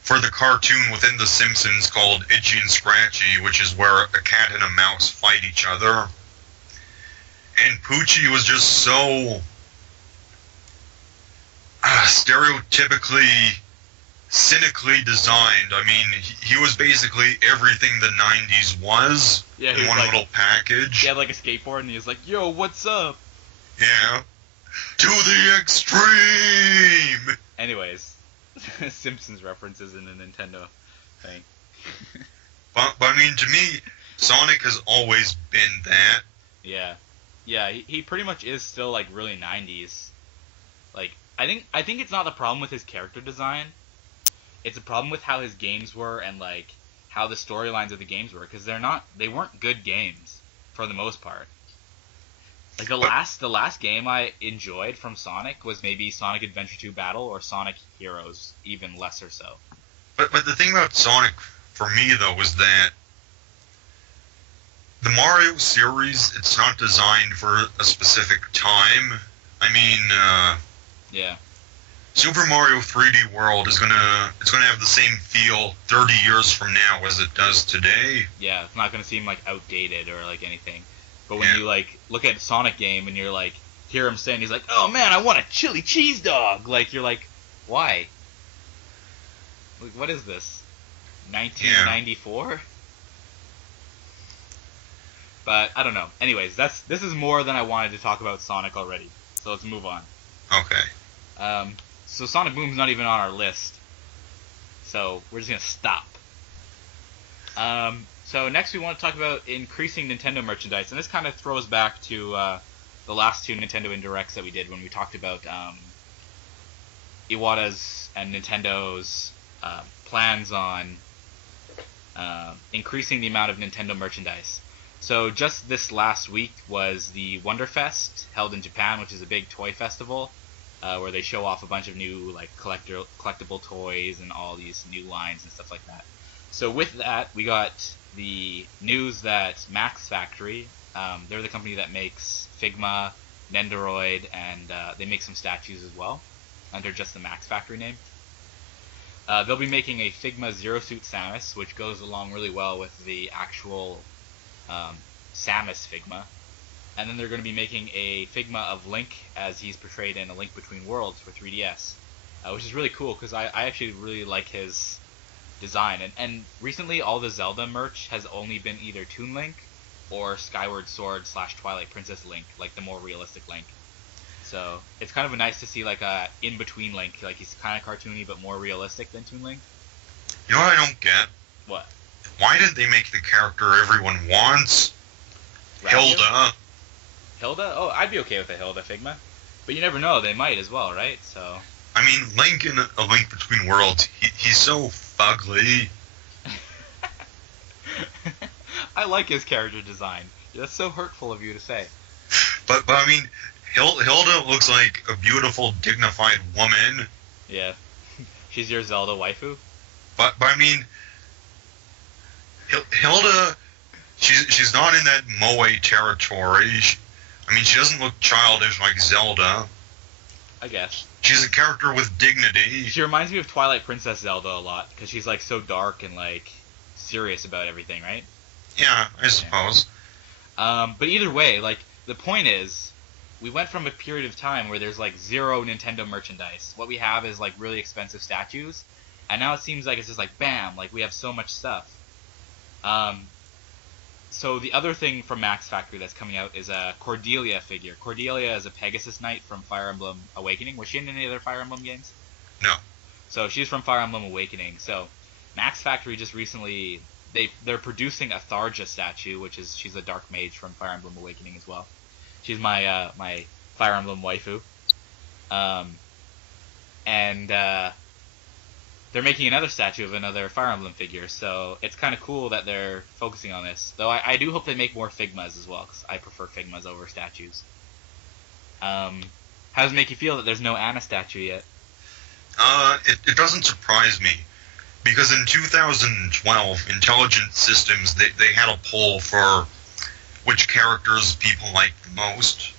for the cartoon within The Simpsons called Itchy and Scratchy, which is where a cat and a mouse fight each other. And Poochie was just so stereotypically, cynically designed. I mean, he was basically everything the 90s was in one little package. He had like a skateboard and he was like, yo, what's up? Yeah. To the extreme! Anyways. Simpsons references in the Nintendo thing. but I mean, to me, Sonic has always been that. Yeah. Yeah, he pretty much is still, like, really 90s. Like, I think it's not the problem with his character design. It's a problem with how his games were and, like, how the storylines of the games were, because they weren't good games, for the most part. Like, the last game I enjoyed from Sonic was maybe Sonic Adventure 2 Battle or Sonic Heroes, even lesser so. But the thing about Sonic, for me, though, was that the Mario series, it's not designed for a specific time. I mean, yeah. Super Mario 3D World it's gonna have the same feel 30 years from now as it does today. Yeah, it's not gonna seem, like, outdated or, like, anything. But when you, like, look at a Sonic game and you're, like, hear him saying, he's like, oh, man, I want a chili cheese dog! Like, you're like, why? Like, what is this? 1994? Yeah. But, I don't know. Anyways, this is more than I wanted to talk about Sonic already. So let's move on. Okay. So Sonic Boom's not even on our list. So, we're just gonna stop. So next we want to talk about increasing Nintendo merchandise, and this kind of throws back to the last two Nintendo Indirects that we did when we talked about Iwata's and Nintendo's plans on increasing the amount of Nintendo merchandise. So just this last week was the Wonderfest held in Japan, which is a big toy festival where they show off a bunch of new like collectible toys and all these new lines and stuff like that. So with that, we got the news that Max Factory, They're the company that makes Figma, Nendoroid, and they make some statues as well under just the Max Factory name. They'll be making a Figma Zero Suit Samus, which goes along really well with the actual Samus Figma. And then they're going to be making a Figma of Link as he's portrayed in A Link Between Worlds for 3DS, which is really cool because I actually really like his design. And recently all the Zelda merch has only been either Toon Link or Skyward Sword / Twilight Princess Link, like the more realistic Link. So it's kind of nice to see like a in-between Link, like he's kind of cartoony but more realistic than Toon Link. You know what I don't get? What? Why didn't they make the character everyone wants? Hilda. Hilda? Oh, I'd be okay with a Hilda Figma. But you never know, they might as well, right? So. I mean, Link in A Link Between Worlds, he's so fugly. I like his character design. That's so hurtful of you to say. But I mean, Hilda looks like a beautiful, dignified woman. Yeah. She's your Zelda waifu? But I mean, Hilda, she's not in that moe territory. I mean, she doesn't look childish like Zelda. I guess. She's a character with dignity. She reminds me of Twilight Princess Zelda a lot, because she's like so dark and like serious about everything, right? Yeah, I suppose. But either way, like, the point is, we went from a period of time where there's like zero Nintendo merchandise. What we have is like really expensive statues, and now it seems like it's just like bam, like we have so much stuff. So the other thing from Max Factory that's coming out is a Cordelia figure. Cordelia is a Pegasus Knight from Fire Emblem Awakening. Was she in any other Fire Emblem games? No. So she's from Fire Emblem Awakening. So Max Factory just recently they're producing a Tharja statue, which is she's a dark mage from Fire Emblem Awakening as well. She's my my Fire Emblem waifu. And they're making another statue of another Fire Emblem figure, so it's kind of cool that they're focusing on this. Though I do hope they make more Figmas as well, because I prefer Figmas over statues. How does it make you feel that there's no Anna statue yet? It doesn't surprise me, because in 2012, Intelligent Systems, they had a poll for which characters people liked the most,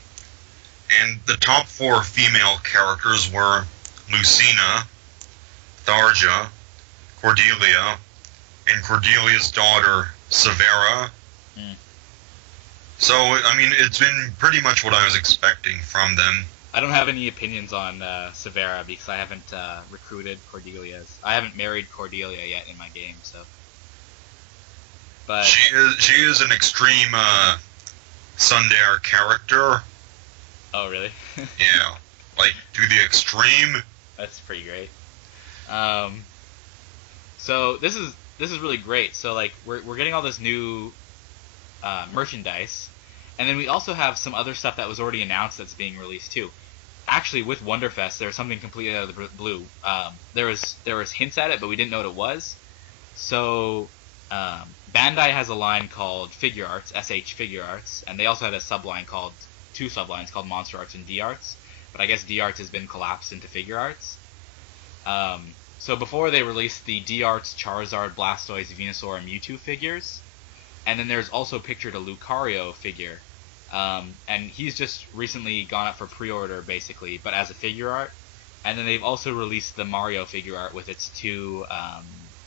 and the top 4 female characters were Lucina, Tharja, Cordelia, and Cordelia's daughter, Severa. So, I mean, it's been pretty much what I was expecting from them. I don't have any opinions on Severa because I haven't recruited Cordelia's. I haven't married Cordelia yet in my game, so. But she is an extreme Sundare character. Oh, really? Yeah, like to the extreme. That's pretty great. So this is really great. So like we're getting all this new merchandise, and then we also have some other stuff that was already announced that's being released too. Actually, with Wonderfest, there's something completely out of the blue. There was hints at it, but we didn't know what it was. So Bandai has a line called Figure Arts, SH Figure Arts, and they also had a two sublines called Monster Arts and D Arts. But I guess D Arts has been collapsed into Figure Arts. So before they released the D Arts, Charizard, Blastoise, Venusaur, and Mewtwo figures, and then there's also pictured a Lucario figure, and he's just recently gone up for pre-order basically, but as a figure art. And then they've also released the Mario figure art with its 2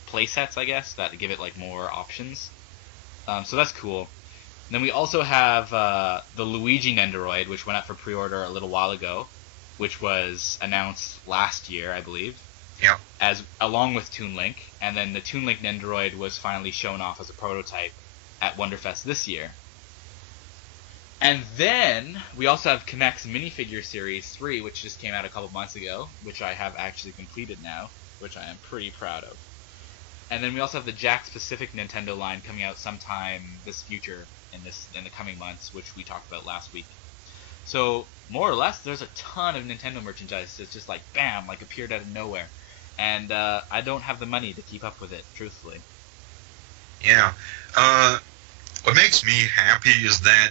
playsets, I guess, that give it like more options. So that's cool. And then we also have the Luigi Nendoroid, which went up for pre-order a little while ago, which was announced last year, I believe. Yeah. Along with Toon Link, and then the Toon Link Nendoroid was finally shown off as a prototype at Wonderfest this year. And then we also have Connect's Minifigure Series 3, which just came out a couple months ago, which I have actually completed now, which I am pretty proud of. And then we also have the Jakks Pacific Nintendo line coming out sometime this future in the coming months, which we talked about last week. So more or less, there's a ton of Nintendo merchandise that's just like bam, like appeared out of nowhere. And I don't have the money to keep up with it, truthfully. Yeah. What makes me happy is that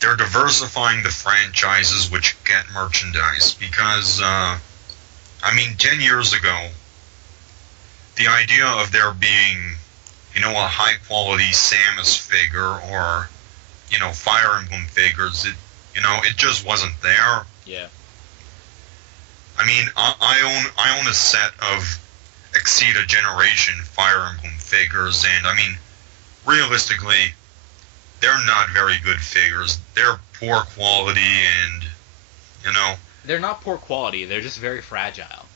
they're diversifying the franchises which get merchandise, because, I mean, 10 years ago, the idea of there being, a high-quality Samus figure or, Fire Emblem figures. It just wasn't there. Yeah. I mean, I own a set of Exceed a Generation Fire Emblem figures, and I mean, realistically, they're not very good figures. They're poor quality, and They're not poor quality. They're just very fragile.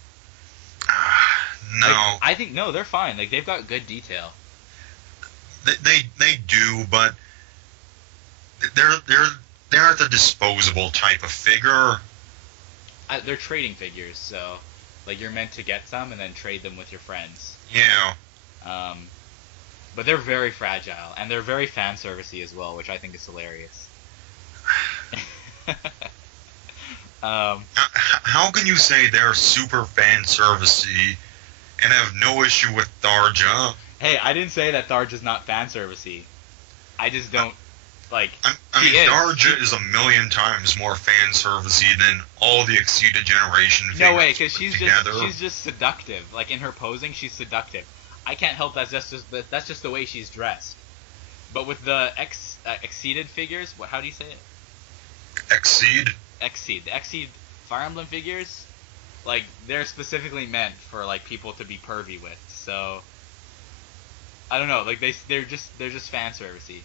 no, Like, I think no, they're fine. Like they've got good detail. they do, but they're the disposable type of figure. They're trading figures, so like you're meant to get some and then trade them with your friends. Yeah. But they're very fragile and they're very fan servicey as well, which I think is hilarious. How can you say they're super fan servicey and have no issue with Tharja? Hey, I didn't say that Tharja's not fan servicey. I just don't like. I mean, Tharja is a million times more fan servicey than all the Exceeded Generation figures. No way, because she's together. just seductive. Like in her posing, she's seductive. I can't help that's just the way she's dressed. But with the Exceeded figures, how do you say it? Exceed. The Exceed Fire Emblem figures, like they're specifically meant for like people to be pervy with. So I don't know, like they're just fan servicey.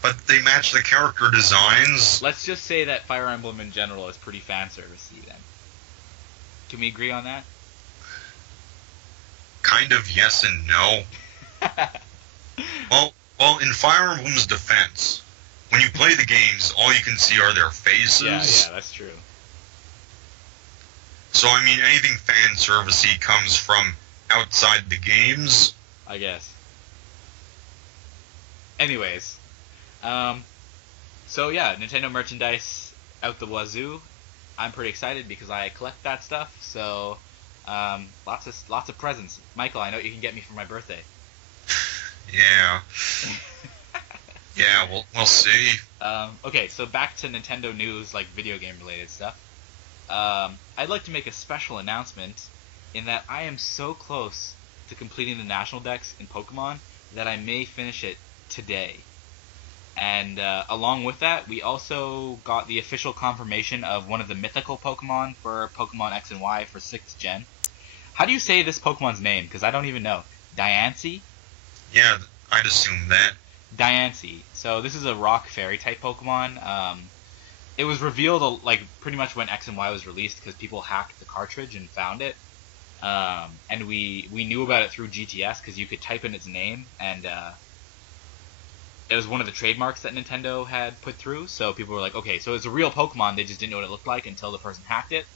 But they match the character designs. Let's just say that Fire Emblem in general is pretty fan servicey then. Can we agree on that? Kind of yes and no. Well, in Fire Emblem's defense, when you play the games, all you can see are their faces. Yeah, that's true. So, I mean, anything fan servicey comes from outside the games. I guess. Anyways, so yeah, Nintendo merchandise out the wazoo. I'm pretty excited because I collect that stuff. So, lots of presents. Michael, I know what you can get me for my birthday. Yeah. Yeah, we'll see. Okay, so back to Nintendo news, like video game related stuff. I'd like to make a special announcement in that I am so close to completing the national dex in Pokemon that I may finish it today. And along with that, we also got the official confirmation of one of the mythical Pokemon for Pokemon X and Y for 6th gen. How do you say this Pokemon's name? Because I don't even know. Diancie? Yeah, I'd assume that. Diancie. So this is a rock fairy type Pokemon. It was revealed like pretty much when X and Y was released because people hacked the cartridge and found it. And we knew about it through GTS because you could type in its name and it was one of the trademarks that Nintendo had put through. So people were like, okay, so it's a real Pokemon. They just didn't know what it looked like until the person hacked it.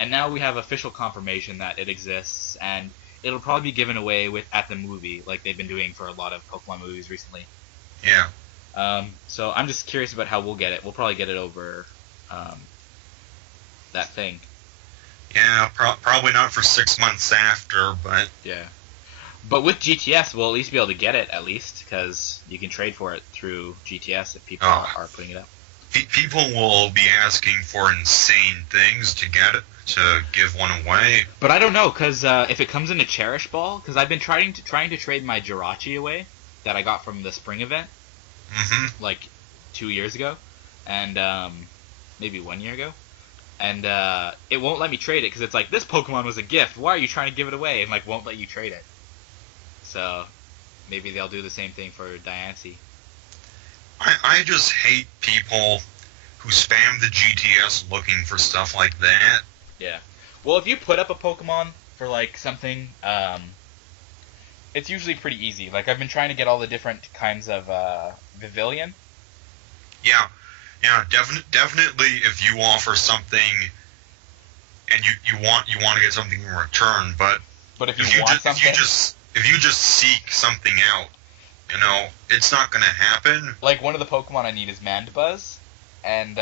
And now we have official confirmation that it exists, and it'll probably be given away at the movie, like they've been doing for a lot of Pokemon movies recently. Yeah. So I'm just curious about how we'll get it. We'll probably get it over that thing. Yeah, probably not for 6 months after, but... Yeah. But with GTS, we'll at least be able to get it, because you can trade for it through GTS if people are putting it up. People will be asking for insane things to get it, to give one away. But I don't know, because if it comes in a Cherish Ball, because I've been trying to trade my Jirachi away that I got from the spring event, like 2 years ago, and maybe 1 year ago, and it won't let me trade it because it's like, this Pokemon was a gift. Why are you trying to give it away? And like won't let you trade it. So maybe they'll do the same thing for Diancie. I just hate people who spam the GTS looking for stuff like that. Yeah. Well, if you put up a Pokemon for like something, it's usually pretty easy. Like I've been trying to get all the different kinds of Vivillon. Yeah, definitely. If you offer something and you want to get something in return, but if you want something, if you just seek something out, it's not gonna happen. Like one of the Pokemon I need is Mandibuzz, and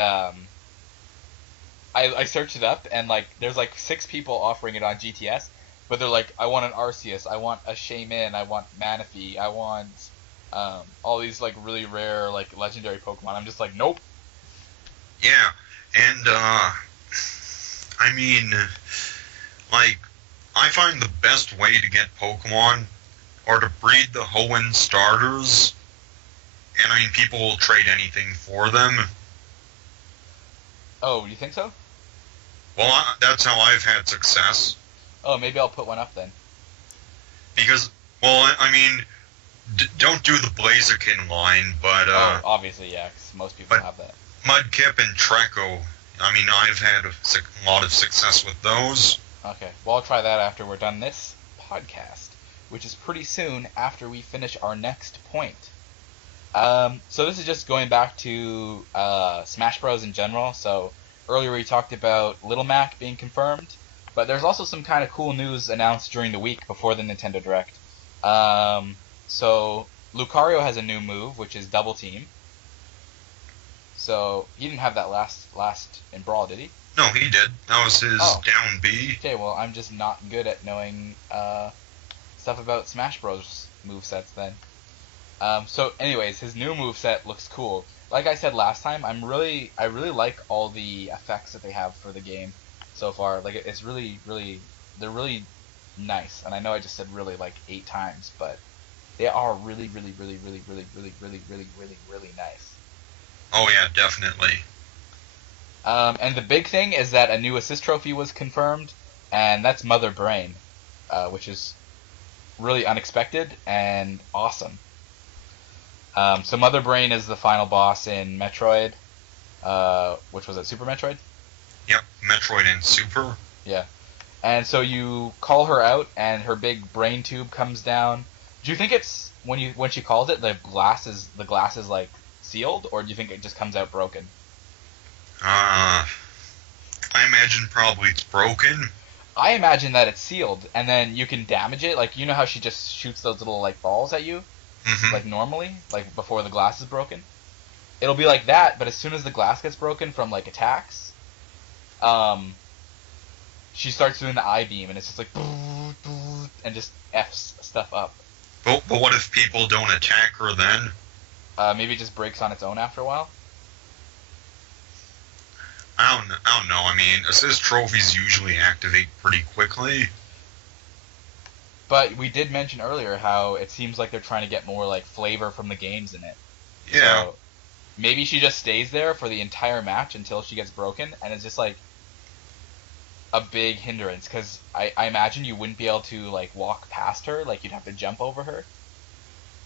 I searched it up, and like there's like 6 people offering it on GTS, but they're like, I want an Arceus, I want a Shaymin, I want Manaphy, I want all these like really rare like legendary Pokemon. I'm just like, nope. Yeah, and I mean, like, I find the best way to get Pokemon are to breed the Hoenn starters, And I mean, people will trade anything for them. Oh, you think so? Well, that's how I've had success. Oh, maybe I'll put one up then. Because, well, I mean, don't do the Blaziken line, Oh, obviously, yeah, 'cause most people but have that. Mudkip and Treco, I mean, I've had a lot of success with those. Okay, well, I'll try that after we're done this podcast, which is pretty soon after we finish our next point. So this is just going back to Smash Bros. In general. So earlier we talked about Little Mac being confirmed, but there's also some kind of cool news announced during the week before the Nintendo Direct. So Lucario has a new move, which is Double Team. So he didn't have that last in Brawl, did he? No, he did. That was his down B. Okay, well I'm just not good at knowing stuff about Smash Bros. Movesets then. So anyways, his new moveset looks cool. Like I said last time, I really like all the effects that they have for the game so far. Like it's they're really nice. And I know I just said really like 8 times, but they are really nice. Oh yeah, definitely. And the big thing is that a new assist trophy was confirmed, and that's Mother Brain, which is really unexpected and awesome. So Mother Brain is the final boss in Metroid, which was it, Super Metroid? Yep, Metroid and Super. Yeah. And so you call her out, and her big brain tube comes down. Do you think it's when she calls it, the glass is like sealed, or do you think it just comes out broken? I imagine probably it's broken. I imagine that it's sealed, and then you can damage it. Like, you know how she just shoots those little like balls at you? Mm-hmm. Like normally, like before the glass is broken. It'll be like that, but as soon as the glass gets broken from like attacks, she starts doing the I beam, and it's just like and just f's stuff up. But what if people don't attack her then? Maybe it just breaks on its own after a while. I don't know. I mean, assist trophies usually activate pretty quickly. But we did mention earlier how it seems like they're trying to get more like flavor from the games in it. Yeah. So maybe she just stays there for the entire match until she gets broken, and it's just like a big hindrance, because I imagine you wouldn't be able to like walk past her, like you'd have to jump over her,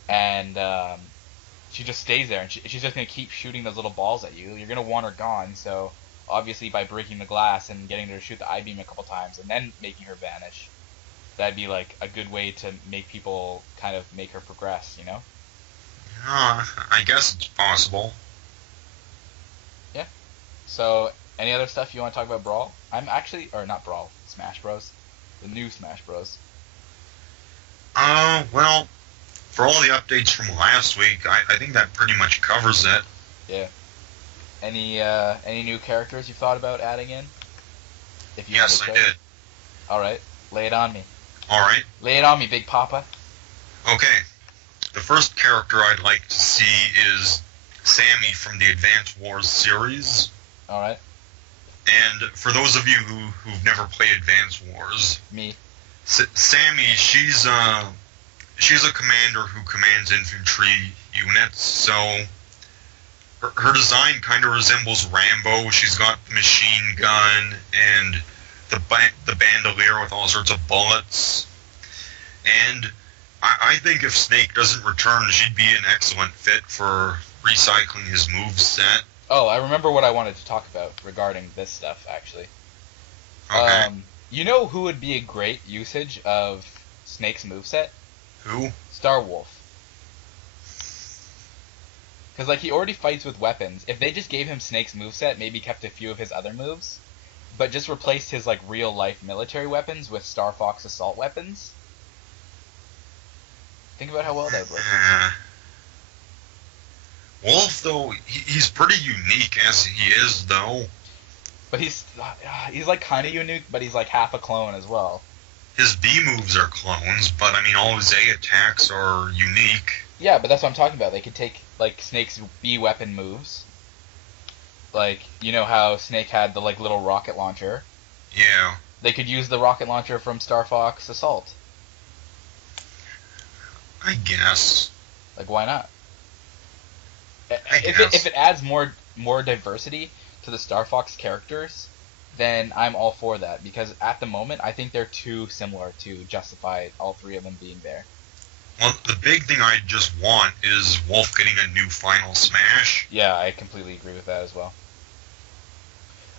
and she just stays there, and she's just gonna keep shooting those little balls at you. You're gonna want her gone, so obviously by breaking the glass and getting her to shoot the I beam a couple times and then making her vanish, that'd be like a good way to make people kind of make her progress, you know? I guess it's possible. Yeah. So, any other stuff you want to talk about Brawl? Or not Brawl, Smash Bros. The new Smash Bros. Well, for all the updates from last week, I think that pretty much covers it. Yeah. Any new characters you thought about adding in? If you Yes, I did. Alright, lay it on me. Alright. Lay it on me, Big Papa. Okay. The first character I'd like to see is Sammy from the Advance Wars series. Alright. And for those of you who've never played Advance Wars, Me. Sammy, she's a commander who commands infantry units, so her design kind of resembles Rambo. She's got the machine gun and the bandolier with all sorts of bullets. And I think if Snake doesn't return, she'd be an excellent fit for recycling his moveset. Oh, I remember what I wanted to talk about regarding this stuff, actually. Okay. You know who would be a great usage of Snake's moveset? Who? Star Wolf. Because, like, he already fights with weapons. If they just gave him Snake's moveset, maybe kept a few of his other moves, but just replaced his, like, real-life military weapons with Star Fox assault weapons, think about how well that would work. Wolf, though, he's pretty unique as he is, though. But he's like, kind of unique, but he's, like, half a clone as well. His B moves are clones, but, I mean, all his A attacks are unique. Yeah, but that's what I'm talking about. They could take, like, Snake's B weapon moves. Like, you know how Snake had the, like, little rocket launcher? Yeah. They could use the rocket launcher from Star Fox Assault. I guess. Like, why not? I If guess. it adds more diversity to the Star Fox characters, then I'm all for that because at the moment I think they're too similar to justify all three of them being there. Well, the big thing I just want is Wolf getting a new Final Smash. Yeah, I completely agree with that as well.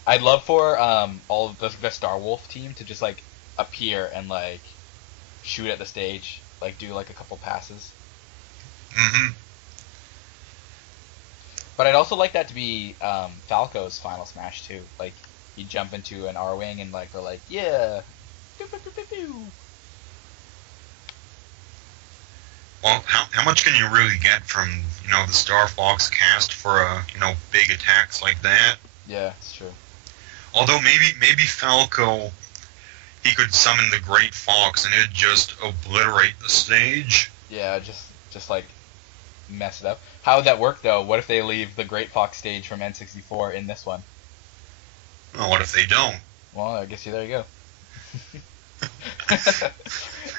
I'd love for all of the Star Wolf team to just like appear and like shoot at the stage, like do like a couple passes. Hmm. But I'd also like that to be Falco's final smash too. Like you jump into an R wing and like they're like, yeah. Pew, pew, pew, pew, pew. Well, how much can you really get from, the Star Fox cast for, big attacks like that? Yeah, it's true. Although maybe Falco, he could summon the Great Fox and it'd just obliterate the stage. Yeah, just like mess it up. How would that work though? What if they leave the Great Fox stage from N64 in this one? Well, what if they don't? Well, I guess there you go.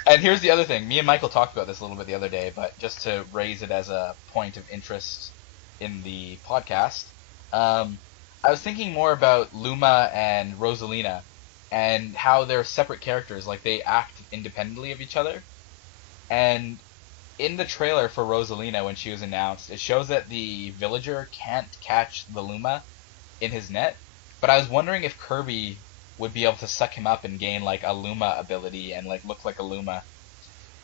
And here's the other thing. Me and Michael talked about this a little bit the other day, but just to raise it as a point of interest in the podcast, I was thinking more about Luma and Rosalina and how they're separate characters. Like they act independently of each other. And in the trailer for Rosalina, when she was announced, it shows that the villager can't catch the Luma in his net. But I was wondering if Kirby would be able to suck him up and gain like a Luma ability and like look like a Luma.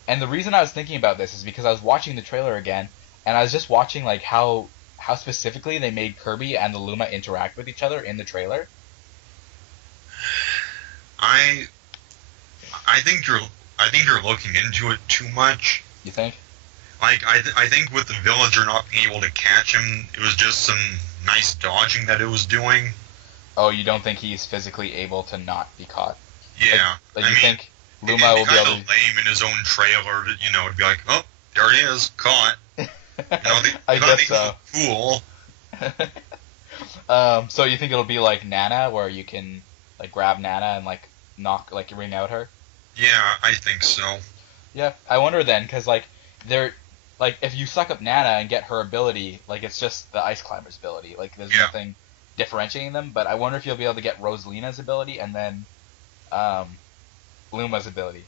And the reason I was thinking about this is because I was watching the trailer again and I was just watching like how specifically they made Kirby and the Luma interact with each other in the trailer. I I think you're looking into it too much. You think? Like I think with the villager not being able to catch him, it was just some nice dodging that it was doing. Oh, you don't think he's physically able to not be caught? Yeah, Like I you mean, think Luma it'd be will be kind able of lame in his own trailer to be like, oh, there he is, caught. to? They I gotta guess make him so. look cool. So you think it'll be like Nana, where you can like grab Nana and like knock like ring out her? Yeah, I think so. Yeah, I wonder then, because like they're like if you suck up Nana and get her ability, like it's just the Ice Climber's ability. Like there's Yeah, nothing differentiating them. But I wonder if you'll be able to get Rosalina's ability and then um, Luma's ability.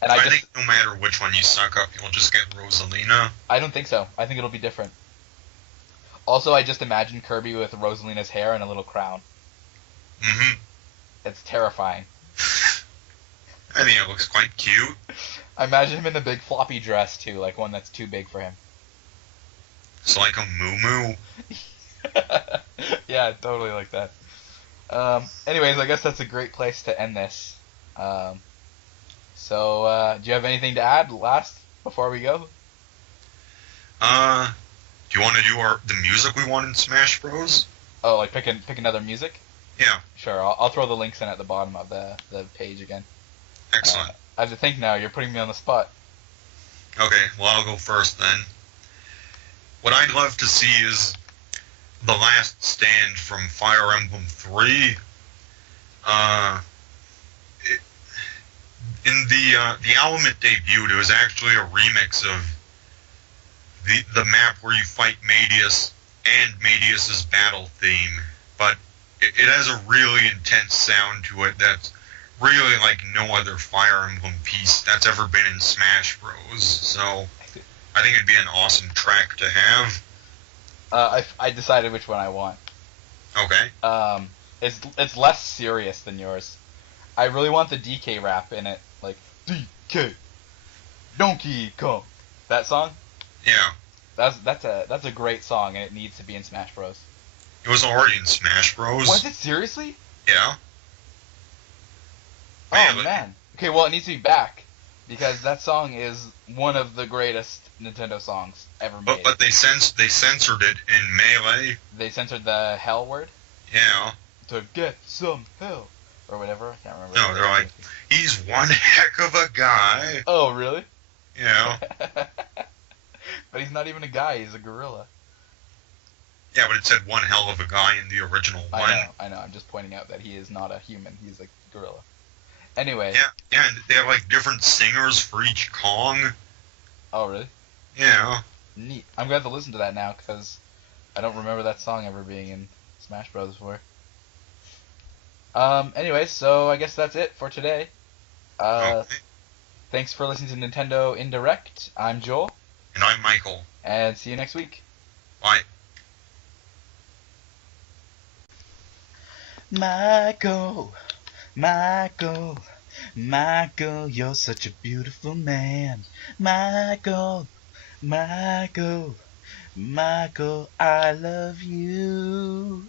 And I think no matter which one you suck up, you'll just get Rosalina. I don't think so. I think it'll be different. Also, I just imagine Kirby with Rosalina's hair and a little crown. Hmm. It's terrifying. I think it looks quite cute. I imagine him in the big floppy dress too, like one that's too big for him. It's like a moo. Yeah, totally like that. Anyways, I guess that's a great place to end this. Um, do you have anything to add last before we go? Do you want to do the music we want in Smash Bros? Oh, like pick another music? Yeah, Sure, I'll throw the links in at the bottom of the page again. excellent. I have to think now. You're putting me on the spot. Okay, well I'll go first then. What I'd love to see is the last stand from Fire Emblem 3. It, in the album it debuted, it was actually a remix of the map where you fight Medius and Medius's battle theme, but it has a really intense sound to it that's really like no other Fire Emblem piece that's ever been in Smash Bros. So I think it'd be an awesome track to have. I decided which one I want. Okay. It's less serious than yours. I really want the DK rap in it, like DK Donkey Kong. That song. Yeah. That's a great song, and it needs to be in Smash Bros. It was already in Smash Bros. Was it seriously? Yeah. Oh Man, man. Okay, well it needs to be back because that song is one of the greatest Nintendo songs ever made. but they censored it in Melee. They censored the hell word Yeah. to get some hell or whatever. I can't remember. No, they're like, he's one heck of a guy. Oh really? Yeah. But he's not even a guy. He's a gorilla. Yeah, but it said one hell of a guy in the original one. I know. I'm just pointing out that he is not a human. He's a gorilla. Anyway. Yeah, and they have like different singers for each Kong. Oh really? Yeah. Neat. I'm gonna have to listen to that now because I don't remember that song ever being in Smash Bros. Before. Anyway, so I guess that's it for today. Okay. Thanks for listening to Nintendo Indirect. I'm Joel, And I'm Michael. and see you next week. Bye. Michael, Michael, Michael, you're such a beautiful man. Michael, Michael, Michael, I love you.